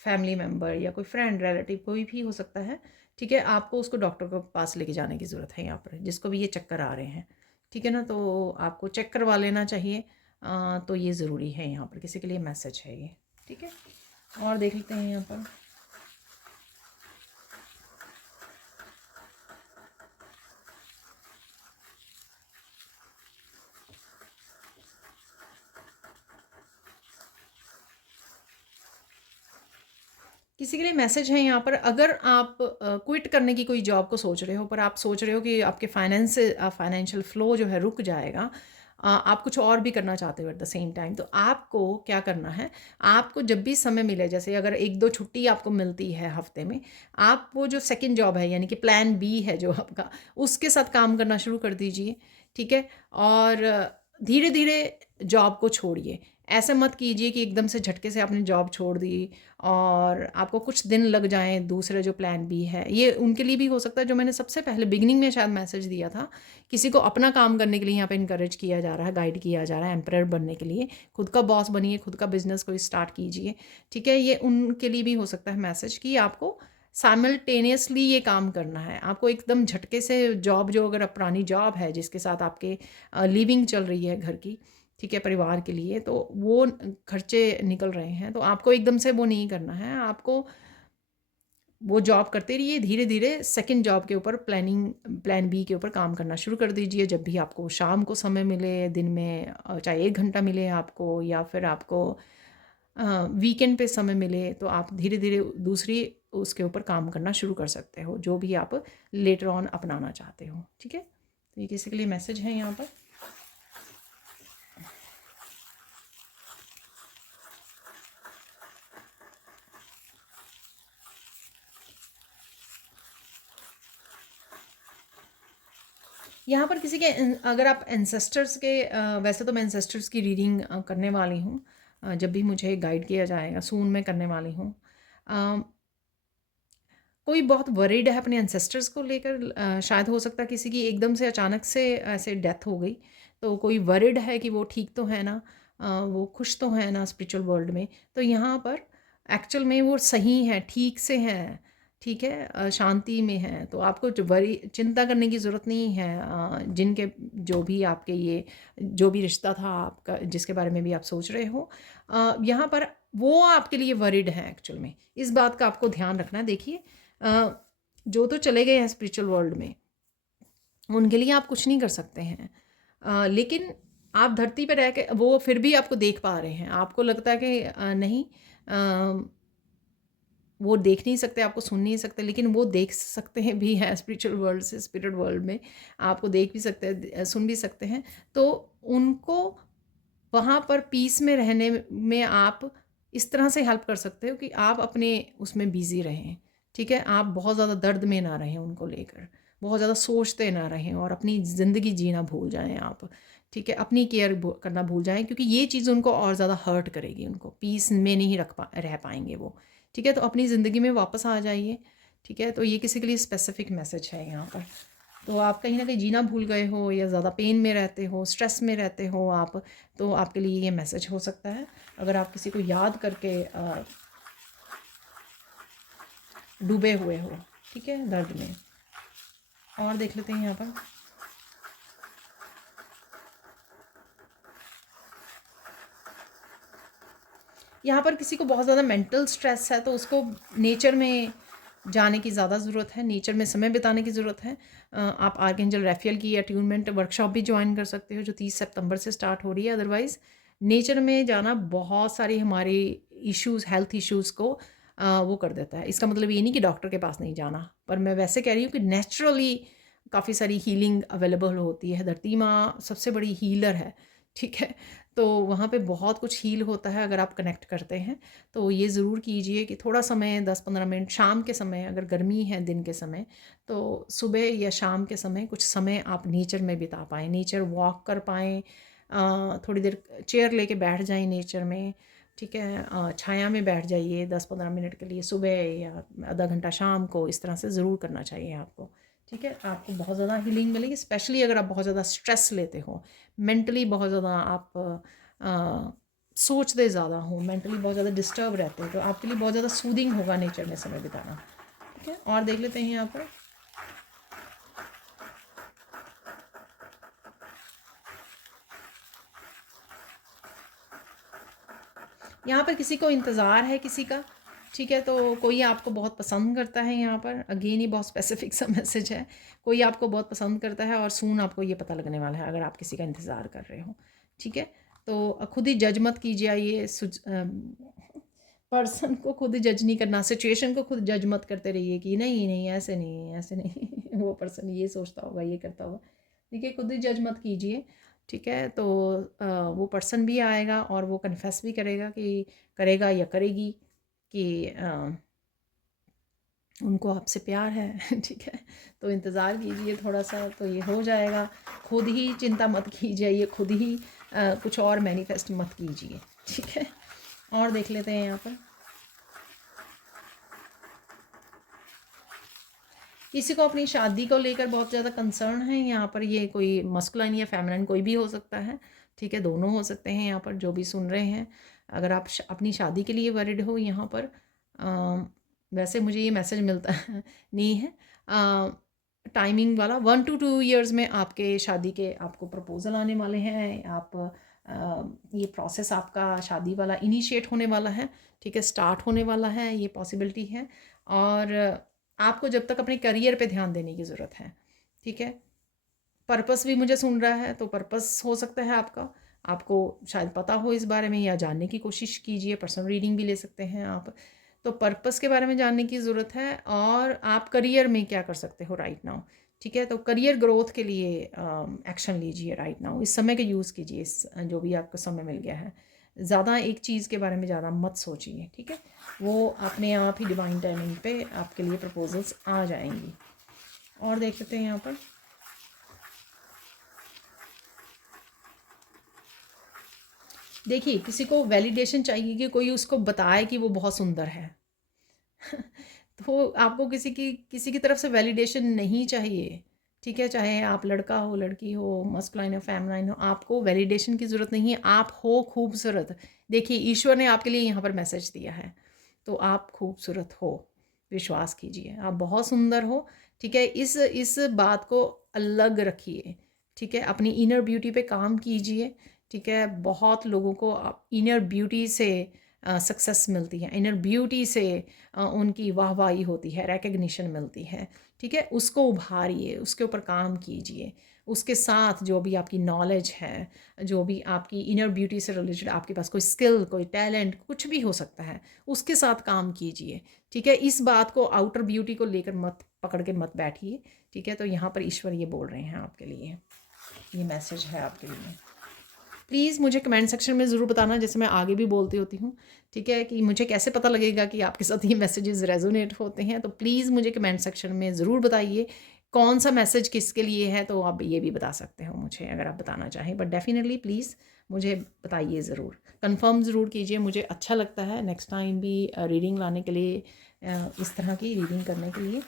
फैमिली मेम्बर या कोई फ्रेंड रिलेटिव, कोई भी हो सकता है, ठीक है। आपको उसको डॉक्टर के पास लेके जाने की ज़रूरत है यहाँ पर, जिसको भी ये चक्कर आ रहे हैं, ठीक है ना। तो आपको चेक करवा लेना चाहिए, तो ये ज़रूरी है यहाँ पर, किसी के लिए मैसेज है ये, ठीक है। और देख लेते हैं यहाँ पर। किसी के लिए मैसेज है यहाँ पर, अगर आप क्विट करने की कोई जॉब को सोच रहे हो, पर आप सोच रहे हो कि आपके फाइनेंशियल फ्लो जो है रुक जाएगा, आप कुछ और भी करना चाहते हो एट द सेम टाइम, तो आपको क्या करना है, आपको जब भी समय मिले, जैसे अगर एक दो छुट्टी आपको मिलती है हफ्ते में, आप वो जो सेकंड जॉब है यानी कि प्लान बी है जो आपका, उसके साथ काम करना शुरू कर दीजिए। ठीक है, और धीरे धीरे जॉब को छोड़िए। ऐसा मत कीजिए कि एकदम से झटके से आपने जॉब छोड़ दी और आपको कुछ दिन लग जाएँ दूसरे जो प्लान बी है। ये उनके लिए भी हो सकता है जो मैंने सबसे पहले बिगिनिंग में शायद मैसेज दिया था, किसी को अपना काम करने के लिए यहाँ पे इनकरेज किया जा रहा है, गाइड किया जा रहा है एम्पायर बनने के लिए। खुद का बॉस बनिए, खुद का बिज़नेस कोई स्टार्ट कीजिए। ठीक है, ये उनके लिए भी हो सकता है मैसेज कि आपको साइमल्टेनियसली ये काम करना है। आपको एकदम झटके से जॉब, जो अगर पुरानी जॉब है जिसके साथ आपके लिविंग चल रही है घर की, ठीक है, परिवार के लिए, तो वो खर्चे निकल रहे हैं, तो आपको एकदम से वो नहीं करना है। आपको वो जॉब करते रहिए, धीरे धीरे सेकंड जॉब के ऊपर प्लान बी के ऊपर काम करना शुरू कर दीजिए। जब भी आपको शाम को समय मिले, दिन में चाहे 1 घंटा मिले आपको, या फिर आपको वीकेंड पे समय मिले, तो आप धीरे धीरे दूसरी उसके ऊपर काम करना शुरू कर सकते हो, जो भी आप लेटर ऑन अपनाना चाहते हो। ठीक है, तो ये किसी के लिए मैसेज है यहाँ पर। यहाँ पर किसी के अगर आप एंसेस्टर्स के वैसे तो मैं एंसेस्टर्स की रीडिंग करने वाली हूँ, जब भी मुझे गाइड किया जाएगा, सून मैं करने वाली हूँ। कोई बहुत वरीड है अपने एंसेस्टर्स को लेकर, शायद हो सकता है किसी की एकदम से अचानक से ऐसे डेथ हो गई, तो कोई वरीड है कि वो ठीक तो है ना, वो खुश तो है ना स्पिरिचुअल वर्ल्ड में। तो यहाँ पर एक्चुअल में वो सही है, ठीक से हैं, ठीक है, शांति में है, तो आपको जो वरी चिंता करने की ज़रूरत नहीं है। जिनके जो भी आपके ये जो भी रिश्ता था आपका जिसके बारे में भी आप सोच रहे हो, यहाँ पर वो आपके लिए वरीड है एक्चुअल में। इस बात का आपको ध्यान रखना है। देखिए, जो तो चले गए हैं स्पिरिचुअल वर्ल्ड में, उनके लिए आप कुछ नहीं कर सकते हैं, लेकिन आप धरती पर रह के वो फिर भी आपको देख पा रहे हैं। आपको लगता है कि नहीं, वो देख नहीं सकते, आपको सुन नहीं सकते, लेकिन वो देख सकते हैं भी हैं स्पिरिचुअल वर्ल्ड से, स्पिरिट वर्ल्ड में आपको देख भी सकते हैं, सुन भी सकते हैं। तो उनको वहाँ पर पीस में रहने में आप इस तरह से हेल्प कर सकते हो कि आप अपने उसमें बिज़ी रहें। ठीक है, आप बहुत ज़्यादा दर्द में ना रहें उनको लेकर, बहुत ज़्यादा सोचते ना रहें और अपनी ज़िंदगी जीना भूल जाएं आप। ठीक है, अपनी केयर करना भूल जाएं, क्योंकि ये चीज़ उनको और ज़्यादा हर्ट करेगी, उनको पीस में नहीं रह पाएंगे वो। ठीक है, तो अपनी ज़िंदगी में वापस आ जाइए। ठीक है, तो ये किसी के लिए स्पेसिफिक मैसेज है यहाँ पर। तो आप कहीं ना कहीं जीना भूल गए हो, या ज़्यादा पेन में रहते हो, स्ट्रेस में रहते हो आप, तो आपके लिए ये मैसेज हो सकता है। अगर आप किसी को याद करके डूबे हुए हो, ठीक है, दर्द में। और देख लेते हैं यहाँ पर। यहाँ पर किसी को बहुत ज़्यादा मेंटल स्ट्रेस है, तो उसको नेचर में जाने की ज़्यादा ज़रूरत है, नेचर में समय बिताने की ज़रूरत है। आप आर्कएंजल रैफियल की अट्यूनमेंट वर्कशॉप भी ज्वाइन कर सकते हो, जो 30 सितंबर से स्टार्ट हो रही है। अदरवाइज़ नेचर में जाना बहुत सारी हमारी इश्यूज़, हेल्थ इश्यूज़ को वो कर देता है। इसका मतलब ये नहीं कि डॉक्टर के पास नहीं जाना, पर मैं वैसे कह रही हूँ कि नेचुरली काफ़ी सारी हीलिंग अवेलेबल होती है। धरती माँ सबसे बड़ी हीलर है, ठीक है? तो वहाँ पे बहुत कुछ हील होता है अगर आप कनेक्ट करते हैं। तो ये ज़रूर कीजिए कि थोड़ा समय 10-15 मिनट शाम के समय, अगर गर्मी है दिन के समय, तो सुबह या शाम के समय कुछ समय आप नेचर में बिता पाएँ, नेचर वॉक कर पाएँ। थोड़ी देर चेयर लेके बैठ जाएँ नेचर में, ठीक है? छाया में बैठ जाइए 10-15 मिनट के लिए सुबह, या आधा घंटा शाम को। इस तरह से ज़रूर करना चाहिए आपको, ठीक है? आपको बहुत ज़्यादा हीलिंग मिलेगी, स्पेशली अगर आप बहुत ज़्यादा स्ट्रेस लेते हो, मेंटली बहुत ज़्यादा आप सोचते ज़्यादा हो, मेंटली बहुत ज़्यादा डिस्टर्ब रहते हो, तो आपके लिए बहुत ज़्यादा सूदिंग होगा नेचर में समय बिताना। ठीक है, और देख लेते हैं यहाँ पर। यहाँ पर किसी को इंतज़ार है किसी का, ठीक है, तो कोई आपको बहुत पसंद करता है। यहाँ पर अगेन ही बहुत स्पेसिफिक सा मैसेज है, कोई आपको बहुत पसंद करता है और सून आपको ये पता लगने वाला है अगर आप किसी का इंतज़ार कर रहे हो। ठीक है, तो खुद ही जज मत कीजिए, ये पर्सन को खुद जज नहीं करना, सिचुएशन को खुद जज मत करते रहिए कि नहीं नहीं ऐसे नहीं ऐसे नहीं वो पर्सन ये सोचता होगा, ये करता होगा। देखिए, खुद ही जज मत कीजिए, ठीक है। तो वो पर्सन भी आएगा और वो कन्फेस भी करेगा कि करेगा या करेगी कि उनको आपसे प्यार है ठीक है। तो इंतज़ार कीजिए थोड़ा सा, तो ये हो जाएगा। खुद ही चिंता मत कीजिए, ये खुद ही कुछ और मैनिफेस्ट मत कीजिए, ठीक है। और देख लेते हैं यहाँ पर, किसी को अपनी शादी को लेकर बहुत ज़्यादा कंसर्न है यहाँ पर। ये कोई मस्कुलाइन या फेमिनिन कोई भी हो सकता है, ठीक है, दोनों हो सकते हैं यहाँ पर जो भी सुन रहे हैं। अगर आप अपनी शादी के लिए वरिड हो यहाँ पर, वैसे मुझे ये मैसेज मिलता है नहीं है टाइमिंग वाला। 1 to 2 ईयर्स में आपके शादी के आपको प्रपोजल आने वाले हैं। आप ये प्रोसेस आपका शादी वाला इनिशिएट होने वाला है, ठीक है, स्टार्ट होने वाला है, ये पॉसिबिलिटी है। और आपको जब तक अपने करियर पे ध्यान देने की ज़रूरत है, ठीक है। पर्पस भी मुझे सुन रहा है, तो पर्पस हो सकता है आपका, आपको शायद पता हो इस बारे में या जानने की कोशिश कीजिए। पर्सनल रीडिंग भी ले सकते हैं आप। तो पर्पस के बारे में जानने की ज़रूरत है, और आप करियर में क्या कर सकते हो राइट नाउ, ठीक है। तो करियर ग्रोथ के लिए एक्शन लीजिए राइट नाउ, इस समय का यूज़ कीजिए, इस जो भी आपको समय मिल गया है। ज़्यादा एक चीज़ के बारे में ज़्यादा मत सोचिए, ठीक है। वो अपने आप ही डिवाइन टाइमिंग पे आपके लिए प्रपोजल्स आ जाएंगी। और देख लेते हैं यहाँ पर, देखिए, किसी को वैलिडेशन चाहिए कि कोई उसको बताए कि वो बहुत सुंदर है तो आपको किसी की तरफ से वैलिडेशन नहीं चाहिए, ठीक है। चाहे आप लड़का हो, लड़की हो, मस्कुलाइन हो, फेमिनाइन हो, आपको वैलिडेशन की ज़रूरत नहीं है। आप हो खूबसूरत। देखिए, ईश्वर ने आपके लिए यहाँ पर मैसेज दिया है, तो आप खूबसूरत हो, विश्वास कीजिए, आप बहुत सुंदर हो, ठीक है। इस बात को अलग रखिए, ठीक है। अपनी इनर ब्यूटी पे काम कीजिए, ठीक है। बहुत लोगों को इनर ब्यूटी से सक्सेस मिलती है, इनर ब्यूटी से उनकी वाहवाही होती है, रिकग्निशन मिलती है, ठीक है। उसको उभारिए, उसके ऊपर काम कीजिए। उसके साथ जो भी आपकी नॉलेज है, जो भी आपकी इनर ब्यूटी से रिलेटेड आपके पास कोई स्किल, कोई टैलेंट, कुछ भी हो सकता है, उसके साथ काम कीजिए, ठीक है। इस बात को, आउटर ब्यूटी को लेकर मत पकड़ के मत बैठिए, ठीक है। तो यहाँ पर ईश्वर ये बोल रहे हैं आपके लिए, ये मैसेज है आपके लिए। प्लीज़ मुझे कमेंट सेक्शन में ज़रूर बताना, जैसे मैं आगे भी बोलती होती हूँ, ठीक है, कि मुझे कैसे पता लगेगा कि आपके साथ ये मैसेजेस रेजोनेट होते हैं। तो प्लीज़ मुझे कमेंट सेक्शन में ज़रूर बताइए कौन सा मैसेज किसके लिए है। तो आप ये भी बता सकते हो मुझे, अगर आप बताना चाहें, बट डेफिनेटली प्लीज़ मुझे बताइए ज़रूर, कंफर्म ज़रूर कीजिए। मुझे अच्छा लगता है नेक्स्ट टाइम भी रीडिंग लाने के लिए, इस तरह की रीडिंग करने के लिए।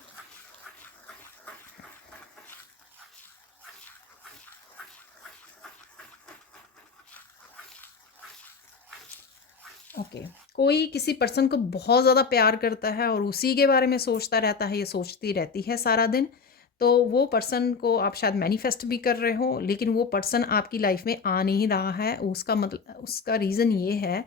ओके, कोई किसी पर्सन को बहुत ज़्यादा प्यार करता है और उसी के बारे में सोचता रहता है या सोचती रहती है सारा दिन, तो वो पर्सन को आप शायद मैनिफेस्ट भी कर रहे हो, लेकिन वो पर्सन आपकी लाइफ में आ नहीं रहा है। उसका मतलब, उसका रीज़न ये है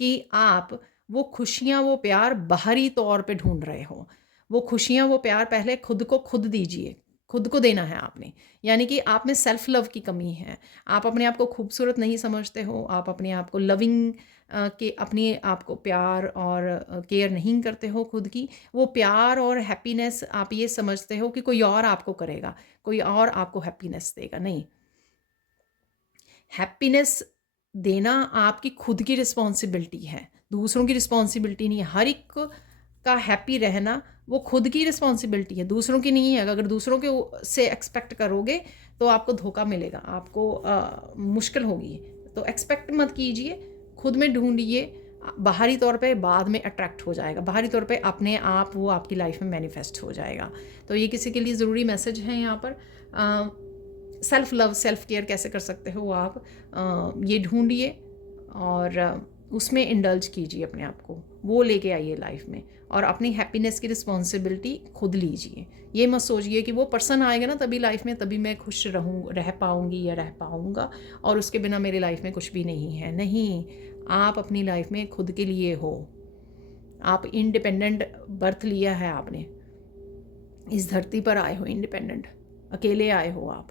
कि आप वो खुशियाँ, वो प्यार बाहरी तौर पे ढूंढ रहे हो। वो खुशियाँ, वो प्यार पहले खुद को खुद दीजिए, खुद को देना है आपने। यानी कि आप में सेल्फ लव की कमी है। आप अपने आप को खूबसूरत नहीं समझते हो, आप अपने आप को लविंग कि अपने आप को प्यार और केयर नहीं करते हो खुद की। वो प्यार और हैप्पीनेस आप ये समझते हो कि कोई और आपको करेगा, कोई और आपको हैप्पीनेस देगा। नहीं, हैप्पीनेस देना आपकी खुद की रिस्पॉन्सिबिलिटी है, दूसरों की रिस्पॉन्सिबिलिटी नहीं है। हर एक का हैप्पी रहना वो खुद की रिस्पॉन्सिबिलिटी है, दूसरों की नहीं है। अगर दूसरों के से एक्सपेक्ट करोगे तो आपको धोखा मिलेगा, आपको मुश्किल होगी। तो एक्सपेक्ट मत कीजिए, खुद में ढूंढिए। बाहरी तौर पे बाद में अट्रैक्ट हो जाएगा, बाहरी तौर पे अपने आप वो आपकी लाइफ में मैनिफेस्ट हो जाएगा। तो ये किसी के लिए ज़रूरी मैसेज है यहाँ पर। सेल्फ लव, सेल्फ केयर कैसे कर सकते हो आप, ये ढूंढिए और उसमें इंडल्ज कीजिए अपने आप को, वो लेके आइए लाइफ में, और अपनी हैप्पीनेस की रिस्पॉन्सिबिलिटी खुद लीजिए। ये मत सोचिए कि वो पर्सन आएगा ना तभी लाइफ में, तभी मैं खुश रह पाऊँगी या रह पाऊँगा, और उसके बिना मेरी लाइफ में कुछ भी नहीं है। नहीं, आप अपनी लाइफ में खुद के लिए हो। आप इंडिपेंडेंट बर्थ लिया है आपने, इस धरती पर आए हो इंडिपेंडेंट, अकेले आए हो आप।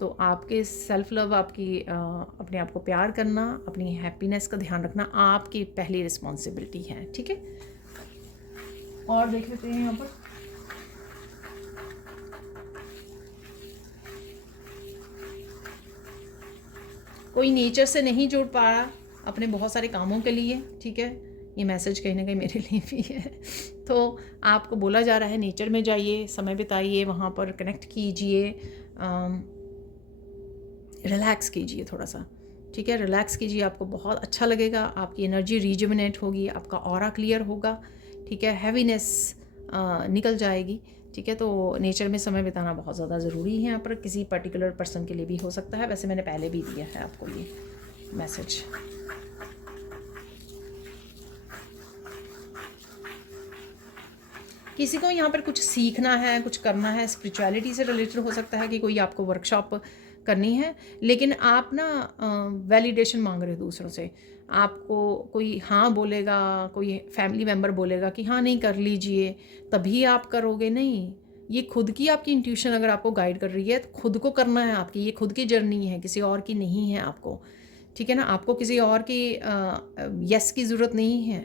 तो आपके सेल्फ लव, आपकी अपने आप को प्यार करना, अपनी हैप्पीनेस का ध्यान रखना आपकी पहली रिस्पॉन्सिबिलिटी है, ठीक है। और देख लेते हैं यहाँ पर, कोई नेचर से नहीं जुड़ पा रहा अपने बहुत सारे कामों के लिए, ठीक है। ये मैसेज कहीं ना कहीं मेरे लिए भी है। तो आपको बोला जा रहा है नेचर में जाइए, समय बिताइए, वहाँ पर कनेक्ट कीजिए, रिलैक्स कीजिए थोड़ा सा, ठीक है। रिलैक्स कीजिए, आपको बहुत अच्छा लगेगा, आपकी एनर्जी रिजुविनेट होगी, आपका ऑरा क्लियर होगा, ठीक है। हैवीनेस निकल जाएगी, ठीक है। तो नेचर में समय बिताना बहुत ज़्यादा ज़रूरी है यहाँ पर, किसी पर्टिकुलर पर्सन के लिए भी हो सकता है, वैसे मैंने पहले भी दिया है आपको ये मैसेज। किसी को यहाँ पर कुछ सीखना है, कुछ करना है, स्पिरिचुअलिटी से रिलेटेड हो सकता है कि कोई आपको वर्कशॉप करनी है, लेकिन आप ना वैलिडेशन मांग रहे हो दूसरों से। आपको कोई हाँ बोलेगा, कोई फैमिली मेम्बर बोलेगा कि हाँ नहीं कर लीजिए, तभी आप करोगे, नहीं। ये खुद की आपकी इंट्यूशन अगर आपको गाइड कर रही है तो खुद को करना है आपकी, ये खुद की जर्नी है, किसी और की नहीं है आपको, ठीक है ना। आपको किसी और की यस की ज़रूरत नहीं है,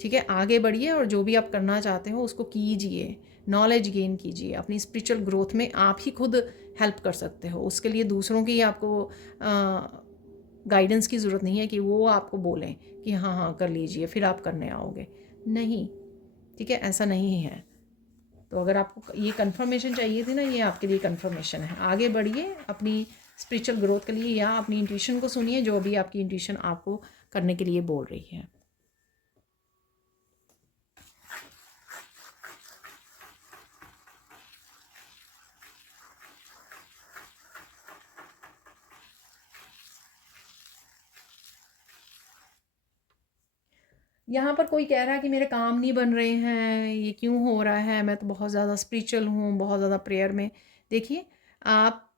ठीक है। आगे बढ़िए और जो भी आप करना चाहते हो उसको कीजिए, नॉलेज गेन कीजिए, अपनी स्पिरिचुअल ग्रोथ में आप ही खुद हेल्प कर सकते हो। उसके लिए दूसरों की आपको गाइडेंस की ज़रूरत नहीं है कि वो आपको बोलें कि हाँ हाँ कर लीजिए फिर आप करने आओगे, नहीं, ठीक है, ऐसा नहीं है। तो अगर आपको ये कंफर्मेशन चाहिए थी ना, ये आपके लिए कंफर्मेशन है। आगे बढ़िए अपनी स्पिरिचुअल ग्रोथ के लिए, या अपनी इंट्यूशन को सुनिए, जो भी आपकी इंट्यूशन आपको करने के लिए बोल रही है। यहाँ पर कोई कह रहा है कि मेरे काम नहीं बन रहे हैं, ये क्यों हो रहा है, मैं तो बहुत ज़्यादा स्पिरिचुअल हूँ, बहुत ज़्यादा प्रेयर में। देखिए आप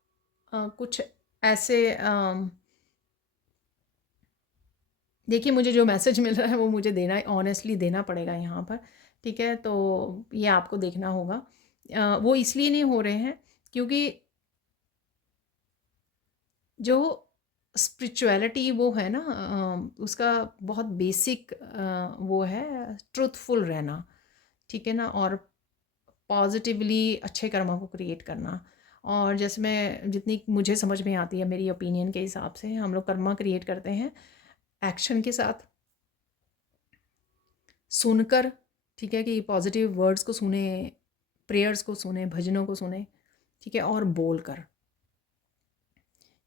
कुछ ऐसे देखिए मुझे जो मैसेज मिल रहा है वो मुझे देना, ऑनेस्टली देना पड़ेगा यहाँ पर, ठीक है। तो ये आपको देखना होगा। वो इसलिए नहीं हो रहे हैं क्योंकि जो स्पिरिचुअलिटी वो है ना, उसका बहुत बेसिक वो है ट्रुथफुल रहना, ठीक है ना, और पॉजिटिवली अच्छे कर्मों को क्रिएट करना। और जैसे मैं जितनी मुझे समझ में आती है, मेरी ओपिनियन के हिसाब से हम लोग कर्मा क्रिएट करते हैं एक्शन के साथ, सुनकर, ठीक है, कि पॉजिटिव वर्ड्स को सुने, प्रेयर्स को सुने, भजनों को सुने, ठीक है, और बोल कर,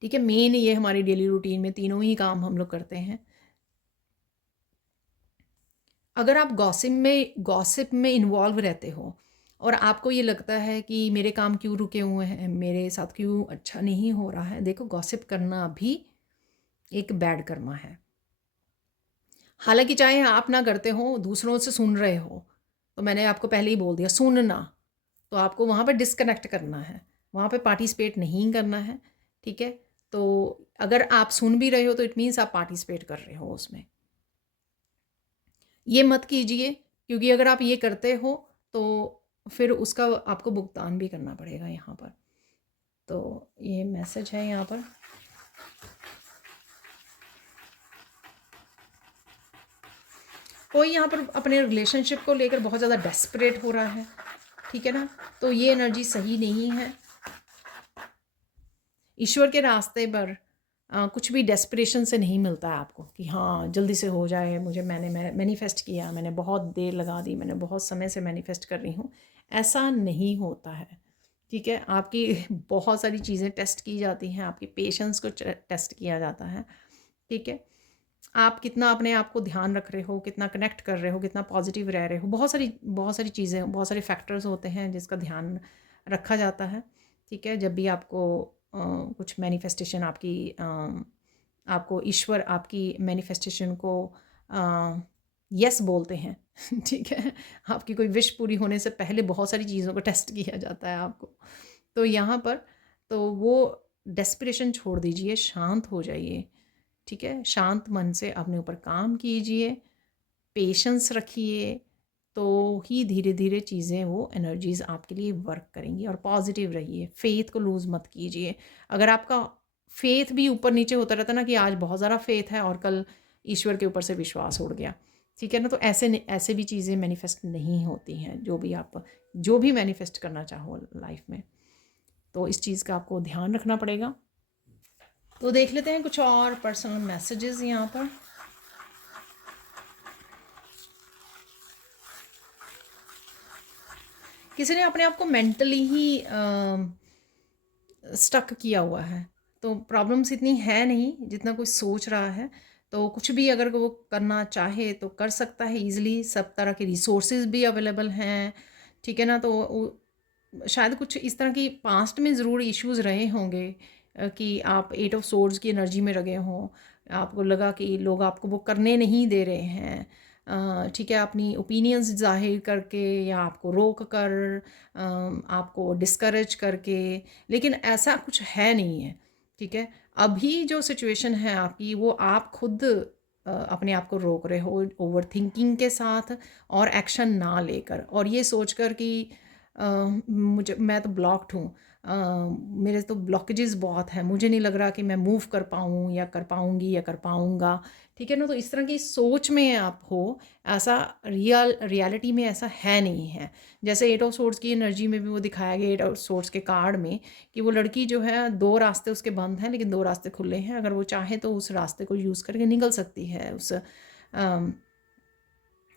ठीक है। मेन ये हमारी डेली रूटीन में तीनों ही काम हम लोग करते हैं। अगर आप गॉसिप में इन्वॉल्व रहते हो और आपको ये लगता है कि मेरे काम क्यों रुके हुए हैं, मेरे साथ क्यों अच्छा नहीं हो रहा है, देखो गॉसिप करना भी एक बैड कर्मा है। हालांकि चाहे आप ना करते हो, दूसरों से सुन रहे हो, तो मैंने आपको पहले ही बोल दिया सुनना, तो आपको वहाँ पर डिस्कनेक्ट करना है, वहाँ पे पार्टिसिपेट नहीं करना है, ठीक है। तो अगर आप सुन भी रहे हो तो इट मीन्स आप पार्टिसिपेट कर रहे हो उसमें, ये मत कीजिए, क्योंकि अगर आप ये करते हो तो फिर उसका आपको भुगतान भी करना पड़ेगा यहाँ पर। तो ये मैसेज है यहाँ पर। कोई यहाँ पर अपने रिलेशनशिप को लेकर बहुत ज़्यादा डेस्परेट हो रहा है, ठीक है ना, तो ये एनर्जी सही नहीं है। ईश्वर के रास्ते पर कुछ भी डेस्परेशन से नहीं मिलता है आपको कि हाँ जल्दी से हो जाए, मुझे मैंने मैनिफेस्ट किया, मैंने बहुत देर लगा दी, मैंने बहुत समय से मैनिफेस्ट कर रही हूँ, ऐसा नहीं होता है, ठीक है। आपकी बहुत सारी चीज़ें टेस्ट की जाती हैं, आपकी पेशेंस को टेस्ट किया जाता है, ठीक है। आप कितना अपने आप को ध्यान रख रहे हो, कितना कनेक्ट कर रहे हो, कितना पॉजिटिव रह रहे हो, बहुत सारी चीज़ें, बहुत सारे फैक्टर्स होते हैं जिसका ध्यान रखा जाता है, ठीक है। जब भी आपको कुछ मैनिफेस्टेशन आपको ईश्वर आपकी मैनिफेस्टेशन को यस बोलते हैं, ठीक है। आपकी कोई विश पूरी होने से पहले बहुत सारी चीज़ों को टेस्ट किया जाता है आपको। तो यहाँ पर तो वो डेस्परेशन छोड़ दीजिए, शांत हो जाइए, ठीक है। शांत मन से अपने ऊपर काम कीजिए, पेशेंस रखिए, तो ही धीरे धीरे चीज़ें वो एनर्जीज़ आपके लिए वर्क करेंगी। और पॉजिटिव रहिए, फेथ को लूज़ मत कीजिए। अगर आपका फेथ भी ऊपर नीचे होता रहता ना कि आज बहुत ज़्यादा फेथ है और कल ईश्वर के ऊपर से विश्वास उड़ गया, ठीक है ना, तो ऐसे भी चीज़ें मैनिफेस्ट नहीं होती हैं। जो भी मैनिफेस्ट करना चाहो लाइफ में, तो इस चीज़ का आपको ध्यान रखना पड़ेगा। तो देख लेते हैं कुछ और पर्सनल मैसेजेस यहाँ पर। किसी ने अपने आप को मेंटली ही स्टक किया हुआ है, तो प्रॉब्लम्स इतनी है नहीं जितना कोई सोच रहा है। तो कुछ भी अगर वो करना चाहे तो कर सकता है ईज़िली, सब तरह के रिसोर्सेज भी अवेलेबल हैं, ठीक है ना। तो शायद कुछ इस तरह की पास्ट में ज़रूर इश्यूज़ रहे होंगे कि आप 8 ऑफ सोर्ड्स की एनर्जी में रहे हों, आपको लगा कि लोग आपको वो करने नहीं दे रहे हैं, ठीक है, अपनी ओपिनियंस ज़ाहिर करके या आपको रोक कर, आपको डिस्करेज करके। लेकिन ऐसा कुछ है नहीं है, ठीक है। अभी जो सिचुएशन है आपकी, वो आप खुद अपने आप को रोक रहे हो ओवर थिंकिंग के साथ और एक्शन ना लेकर, और ये सोचकर कि मैं तो ब्लॉक्ड हूँ, मेरे तो ब्लॉकेजेस बहुत हैं, मुझे नहीं लग रहा कि मैं मूव कर पाऊँ या कर पाऊँगी या कर पाऊँगा, ठीक है ना। तो इस तरह की सोच में आप हो, ऐसा रियलिटी में ऐसा है नहीं है। जैसे 8 ऑफ सोर्ड्स की एनर्जी में भी वो दिखाया गया 8 ऑफ सोर्ड्स के कार्ड में कि वो लड़की जो है, 2 रास्ते उसके बंद हैं लेकिन 2 रास्ते खुले हैं। अगर वो चाहे तो उस रास्ते को यूज़ करके निकल सकती है, उस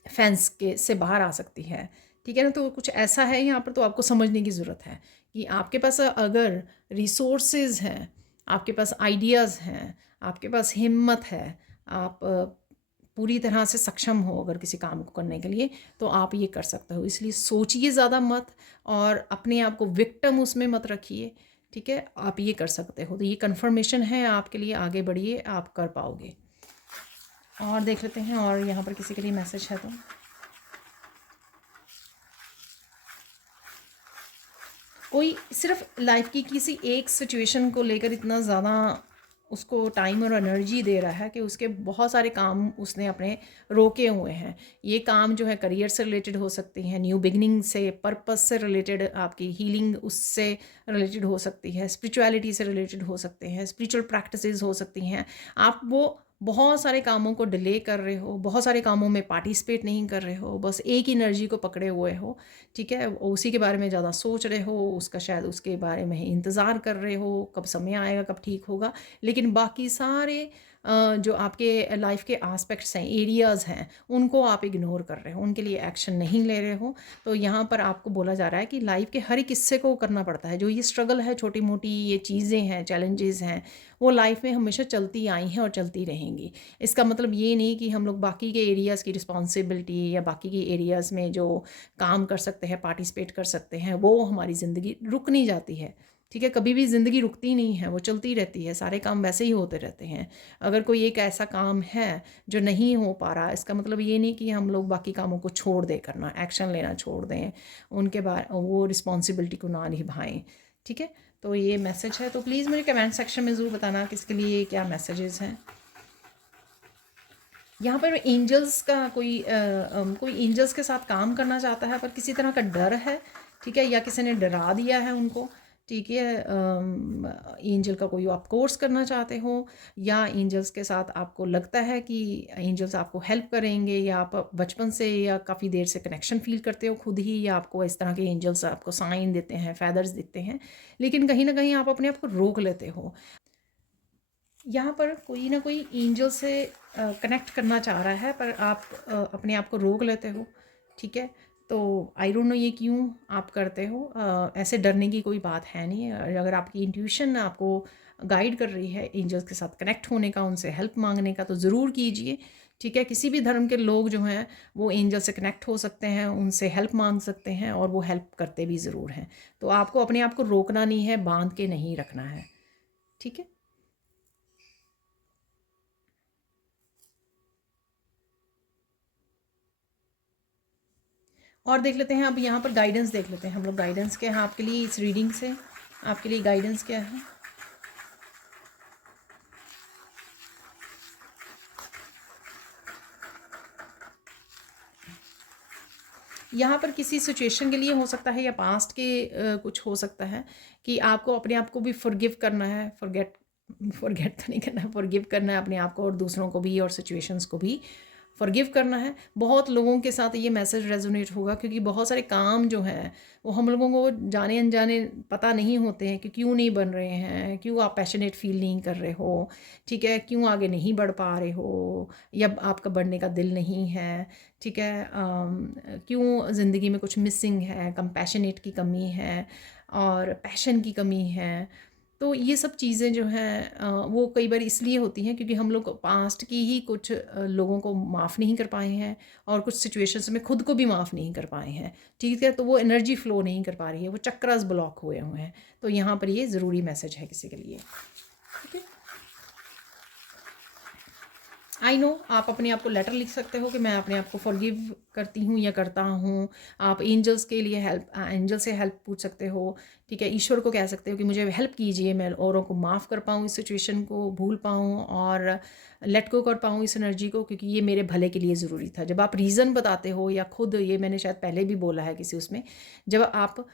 फेंस के से बाहर आ सकती है, ठीक है ना। तो कुछ ऐसा है यहाँ पर, तो आपको समझने की ज़रूरत है कि आपके पास अगर रिसोर्सेज हैं, आपके पास आइडियाज़ हैं, आपके पास हिम्मत है, आप पूरी तरह से सक्षम हो अगर किसी काम को करने के लिए, तो आप ये कर सकते हो। इसलिए सोचिए ज़्यादा मत और अपने आप को विक्टिम उसमें मत रखिए, ठीक है। आप ये कर सकते हो, तो ये कन्फर्मेशन है आपके लिए, आगे बढ़िए, आप कर पाओगे। और देख लेते हैं और यहाँ पर किसी के लिए मैसेज है तो। कोई सिर्फ लाइफ की किसी एक सिचुएशन को लेकर इतना ज़्यादा उसको टाइम और एनर्जी दे रहा है कि उसके बहुत सारे काम उसने अपने रोके हुए हैं। ये काम जो है करियर से रिलेटेड हो सकती हैं, न्यू बिगनिंग से, पर्पस से रिलेटेड, आपकी हीलिंग उससे रिलेटेड हो सकती है, स्पिरिचुअलिटी से रिलेटेड हो सकते हैं, स्पिरिचुअल प्रैक्टिसेस हो सकती हैं। आप वो बहुत सारे कामों को डिले कर रहे हो, बहुत सारे कामों में पार्टिसिपेट नहीं कर रहे हो, बस एक ही एनर्जी को पकड़े हुए हो, ठीक है। उसी के बारे में ज़्यादा सोच रहे हो, उसका शायद उसके बारे में इंतज़ार कर रहे हो कब समय आएगा, कब ठीक होगा। लेकिन बाकी सारे जो आपके लाइफ के आस्पेक्ट्स हैं, एरियाज़ हैं, उनको आप इग्नोर कर रहे हो, उनके लिए एक्शन नहीं ले रहे हो। तो यहाँ पर आपको बोला जा रहा है कि लाइफ के हर एक हिस्से को करना पड़ता है। जो ये स्ट्रगल है, छोटी मोटी ये चीज़ें हैं, चैलेंजेस हैं, वो लाइफ में हमेशा चलती आई हैं और चलती रहेंगी। इसका मतलब ये नहीं कि हम लोग बाकी के एरियाज़ की रिस्पॉन्सिबिलिटी या बाकी के एरियाज़ में जो काम कर सकते हैं, पार्टिसिपेट कर सकते हैं, वो हमारी ज़िंदगी रुक नहीं जाती है, ठीक है। कभी भी ज़िंदगी रुकती नहीं है, वो चलती रहती है, सारे काम वैसे ही होते रहते हैं। अगर कोई एक ऐसा काम है जो नहीं हो पा रहा, इसका मतलब ये नहीं कि हम लोग बाकी कामों को छोड़ दें करना, एक्शन लेना छोड़ दें, उनके बाद वो रिस्पॉन्सिबिलिटी को ना निभाएं, ठीक है। तो ये मैसेज है, तो प्लीज़ मुझे कमेंट सेक्शन में ज़रूर बताना किसके लिए क्या मैसेजेस हैं। यहाँ पर एंजल्स का कोई एंजल्स के साथ काम करना चाहता है, पर किसी तरह का डर है, ठीक है, या किसी ने डरा दिया है उनको, ठीक है। एंजल का कोई आप कोर्स करना चाहते हो, या एंजल्स के साथ आपको लगता है कि एंजल्स आपको हेल्प करेंगे, या आप बचपन से या काफ़ी देर से कनेक्शन फील करते हो खुद ही, या आपको इस तरह के एंजल्स आपको साइन देते हैं, फैदर्स देते हैं, लेकिन कहीं ना कहीं आप अपने आप को रोक लेते हो। यहाँ पर कोई ना कोई एंजल से कनेक्ट करना चाह रहा है, पर आप अपने आप को रोक लेते हो, ठीक है। तो आई डोंट नो ये क्यों आप करते हो। ऐसे डरने की कोई बात है नहीं। अगर आपकी इंट्यूशन आपको गाइड कर रही है एंजल्स के साथ कनेक्ट होने का, उनसे हेल्प मांगने का, तो ज़रूर कीजिए, ठीक है। किसी भी धर्म के लोग जो हैं वो एंजल से कनेक्ट हो सकते हैं, उनसे हेल्प मांग सकते हैं, और वो हेल्प करते भी ज़रूर हैं। तो आपको अपने आप को रोकना नहीं है, बांध के नहीं रखना है, ठीक है। और देख लेते हैं अब यहाँ पर गाइडेंस देख लेते हैं हम लोग। गाइडेंस क्या है आपके लिए इस रीडिंग से, आपके लिए गाइडेंस क्या है। यहाँ पर किसी सिचुएशन के लिए हो सकता है या पास्ट के कुछ हो सकता है कि आपको अपने आप को भी फॉरगिव करना है, फॉरगेट तो नहीं करना है, फॉरगिव करना है अपने आप को और दूसरों को भी और सिचुएशंस को भी फॉरगिव करना है। बहुत लोगों के साथ ये मैसेज रेजोनेट होगा क्योंकि बहुत सारे काम जो हैं वो हम लोगों को जाने अनजाने पता नहीं होते हैं कि क्यों नहीं बन रहे हैं, क्यों आप पैशनेट फील नहीं कर रहे हो, ठीक है, क्यों आगे नहीं बढ़ पा रहे हो या आपका बढ़ने का दिल नहीं है, ठीक है, क्यों ज़िंदगी में कुछ मिसिंग है, कंपैशनेट की कमी है और पैशन की कमी है। तो ये सब चीज़ें जो हैं वो कई बार इसलिए होती हैं क्योंकि हम लोग पास्ट की ही कुछ लोगों को माफ़ नहीं कर पाए हैं और कुछ सिचुएशंस में खुद को भी माफ़ नहीं कर पाए हैं, ठीक है। तो वो एनर्जी फ़्लो नहीं कर पा रही है, वो चक्रास ब्लॉक हुए हुए हैं। तो यहाँ पर ये ज़रूरी मैसेज है किसी के लिए, ठीक है। आई नो आप अपने आप को लेटर लिख सकते हो कि मैं अपने आप को फॉरगिव करती हूँ या करता हूँ। आप एंजल्स के लिए एंजल से हेल्प पूछ सकते हो, ठीक है। ईश्वर को कह सकते हो कि मुझे हेल्प कीजिए, मैं औरों को माफ़ कर पाऊँ, इस सिचुएशन को भूल पाऊँ और लेट गो कर पाऊँ इस एनर्जी को, क्योंकि ये मेरे भले के लिए ज़रूरी था। जब आप रीज़न बताते हो या खुद, ये मैंने शायद पहले भी बोला है किसी उसमें, जब आप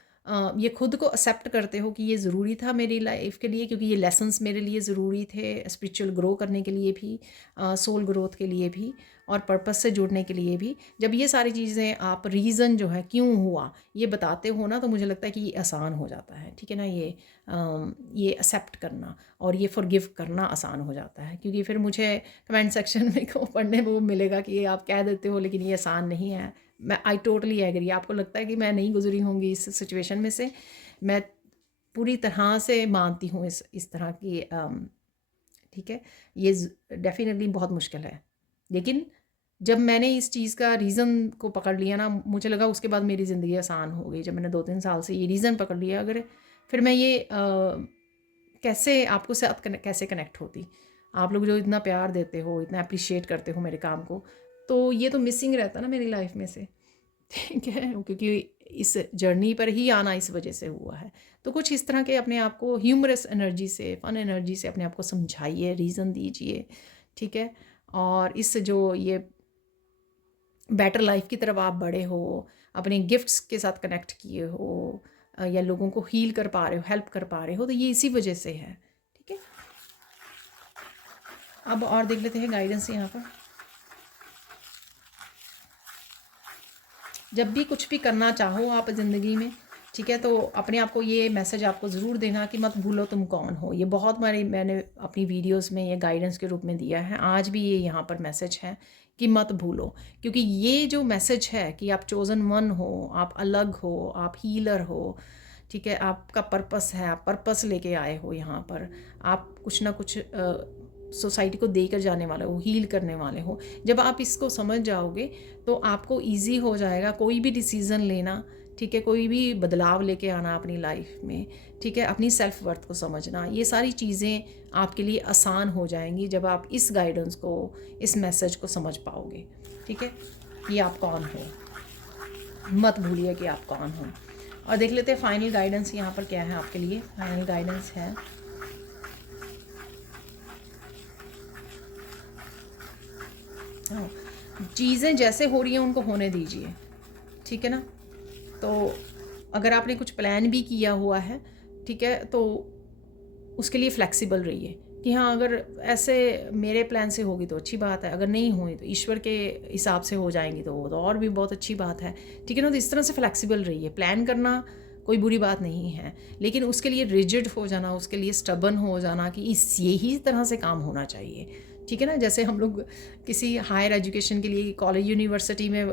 ये खुद को एक्सेप्ट करते हो कि ये ज़रूरी था मेरी लाइफ के लिए, क्योंकि ये लेसन्स मेरे लिए ज़रूरी थे स्पिरिचुअल ग्रो करने के लिए भी, सोल ग्रोथ के लिए भी और पर्पस से जुड़ने के लिए भी। जब ये सारी चीज़ें आप रीज़न जो है क्यों हुआ ये बताते हो ना, तो मुझे लगता है कि ये आसान हो जाता है, ठीक है ना। ये एक्सेप्ट करना और ये फॉरगिव करना आसान हो जाता है, क्योंकि फिर मुझे कमेंट सेक्शन में को पढ़ने में वो मिलेगा कि ये आप कह देते हो लेकिन ये आसान नहीं है। मैं आई टोटली एग्री। आपको लगता है कि मैं नहीं गुजरी होंगी इस सिचुएशन में से, मैं पूरी तरह से मानती हूँ इस तरह की, ठीक है। ये डेफिनेटली बहुत मुश्किल है, लेकिन जब मैंने इस चीज़ का रीज़न को पकड़ लिया ना, मुझे लगा उसके बाद मेरी ज़िंदगी आसान हो गई। जब मैंने 2-3 साल से ये रीज़न पकड़ लिया, अगर फिर मैं ये कैसे आपको साथ कैसे कनेक्ट होती। आप लोग जो इतना प्यार देते हो, इतना अप्रिशिएट करते हो मेरे काम को, तो ये तो मिसिंग रहता ना मेरी लाइफ में से, ठीक है, क्योंकि इस जर्नी पर ही आना इस वजह से हुआ है। तो कुछ इस तरह के अपने आप को ह्यूमरस एनर्जी से, फन एनर्जी से अपने आप को समझाइए, रीज़न दीजिए, ठीक है। और इस जो ये बेटर लाइफ की तरफ आप बढ़े हो, अपने गिफ्ट्स के साथ कनेक्ट किए हो या लोगों को हील कर पा रहे हो, हेल्प कर पा रहे हो, तो ये इसी वजह से है, ठीक है। अब और देख लेते हैं गाइडेंस यहाँ पर। जब भी कुछ भी करना चाहो आप ज़िंदगी में, ठीक है, तो अपने आप को ये मैसेज आपको ज़रूर देना कि मत भूलो तुम कौन हो। ये बहुत मैंने अपनी वीडियोस में ये गाइडेंस के रूप में दिया है, आज भी ये यहाँ पर मैसेज है कि मत भूलो, क्योंकि ये जो मैसेज है कि आप चोज़न वन हो, आप अलग हो, आप हीलर हो, ठीक है, आपका पर्पस है, आप पर्पस लेके आए हो यहाँ पर, आप कुछ ना कुछ सोसाइटी को देकर जाने वाले हो, हील करने वाले हो। जब आप इसको समझ जाओगे तो आपको इजी हो जाएगा कोई भी डिसीज़न लेना, ठीक है, कोई भी बदलाव लेके आना अपनी लाइफ में, ठीक है, अपनी सेल्फ वर्थ को समझना, ये सारी चीज़ें आपके लिए आसान हो जाएंगी जब आप इस गाइडेंस को, इस मैसेज को समझ पाओगे, ठीक है। ये आप कौन हो, मत भूलिए कि आप कौन हो। और देख लेते हैं फाइनल गाइडेंस यहाँ पर क्या है आपके लिए। फाइनल गाइडेंस है चीज़ें जैसे हो रही हैं उनको होने दीजिए, ठीक है ना। तो अगर आपने कुछ प्लान भी किया हुआ है, ठीक है, तो उसके लिए फ्लेक्सिबल रहिए कि हाँ, अगर ऐसे मेरे प्लान से होगी तो अच्छी बात है, अगर नहीं हुई तो ईश्वर के हिसाब से हो जाएंगी तो वो तो और भी बहुत अच्छी बात है, ठीक है ना। तो इस तरह से फ्लेक्सिबल रहिए। प्लान करना कोई बुरी बात नहीं है, लेकिन उसके लिए रिजिड हो जाना, उसके लिए स्टबन हो जाना कि यही तरह से काम होना चाहिए, ठीक है ना। जैसे हम लोग किसी हायर एजुकेशन के लिए कॉलेज यूनिवर्सिटी में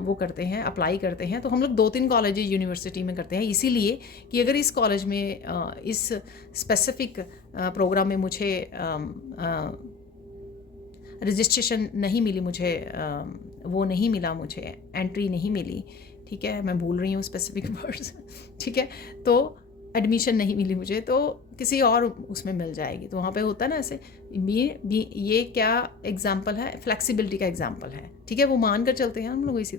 वो करते हैं, अप्लाई करते हैं, तो हम लोग 2-3 कॉलेज यूनिवर्सिटी में करते हैं, इसीलिए कि अगर इस कॉलेज में इस स्पेसिफिक प्रोग्राम में मुझे रजिस्ट्रेशन नहीं मिली, मुझे वो नहीं मिला, मुझे एंट्री नहीं मिली, ठीक है, मैं भूल रही हूँ स्पेसिफिक वर्ड्स, ठीक है, तो एडमिशन नहीं मिली मुझे, तो किसी और उसमें मिल जाएगी। तो वहाँ पे होता है ना ऐसे, ये क्या एग्जाम्पल है, फ्लेक्सिबिलिटी का एग्जाम्पल है, ठीक है। वो मान कर चलते हैं हम लोग इसी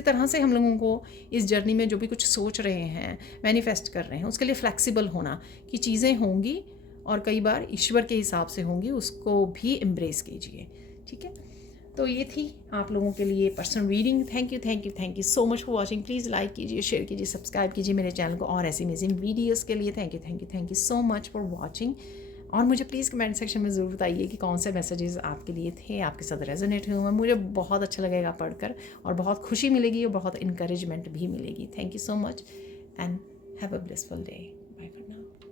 तरह से हम लोगों को इस जर्नी में जो भी कुछ सोच रहे हैं, मैनिफेस्ट कर रहे हैं, उसके लिए फ्लेक्सिबल होना कि चीज़ें होंगी और कई बार ईश्वर के हिसाब से होंगी, उसको भी एम्ब्रेस कीजिए, ठीक है। तो ये थी आप लोगों के लिए personal reading. Thank you so much for watching. Please like कीजिए, शेयर कीजिए, सब्सक्राइब कीजिए मेरे चैनल को और ऐसी अमेजिंग वीडियोस के लिए। Thank you so much for watching. और मुझे प्लीज़ कमेंट सेक्शन में ज़रूर बताइए कि कौन से मैसेजेस आपके लिए थे, आपके साथ रेजोनेट हुए। मुझे बहुत अच्छा लगेगा पढ़कर और बहुत खुशी मिलेगी और बहुत इंकरेजमेंट भी मिलेगी। Thank you so much and have a blissful day. Bye for now.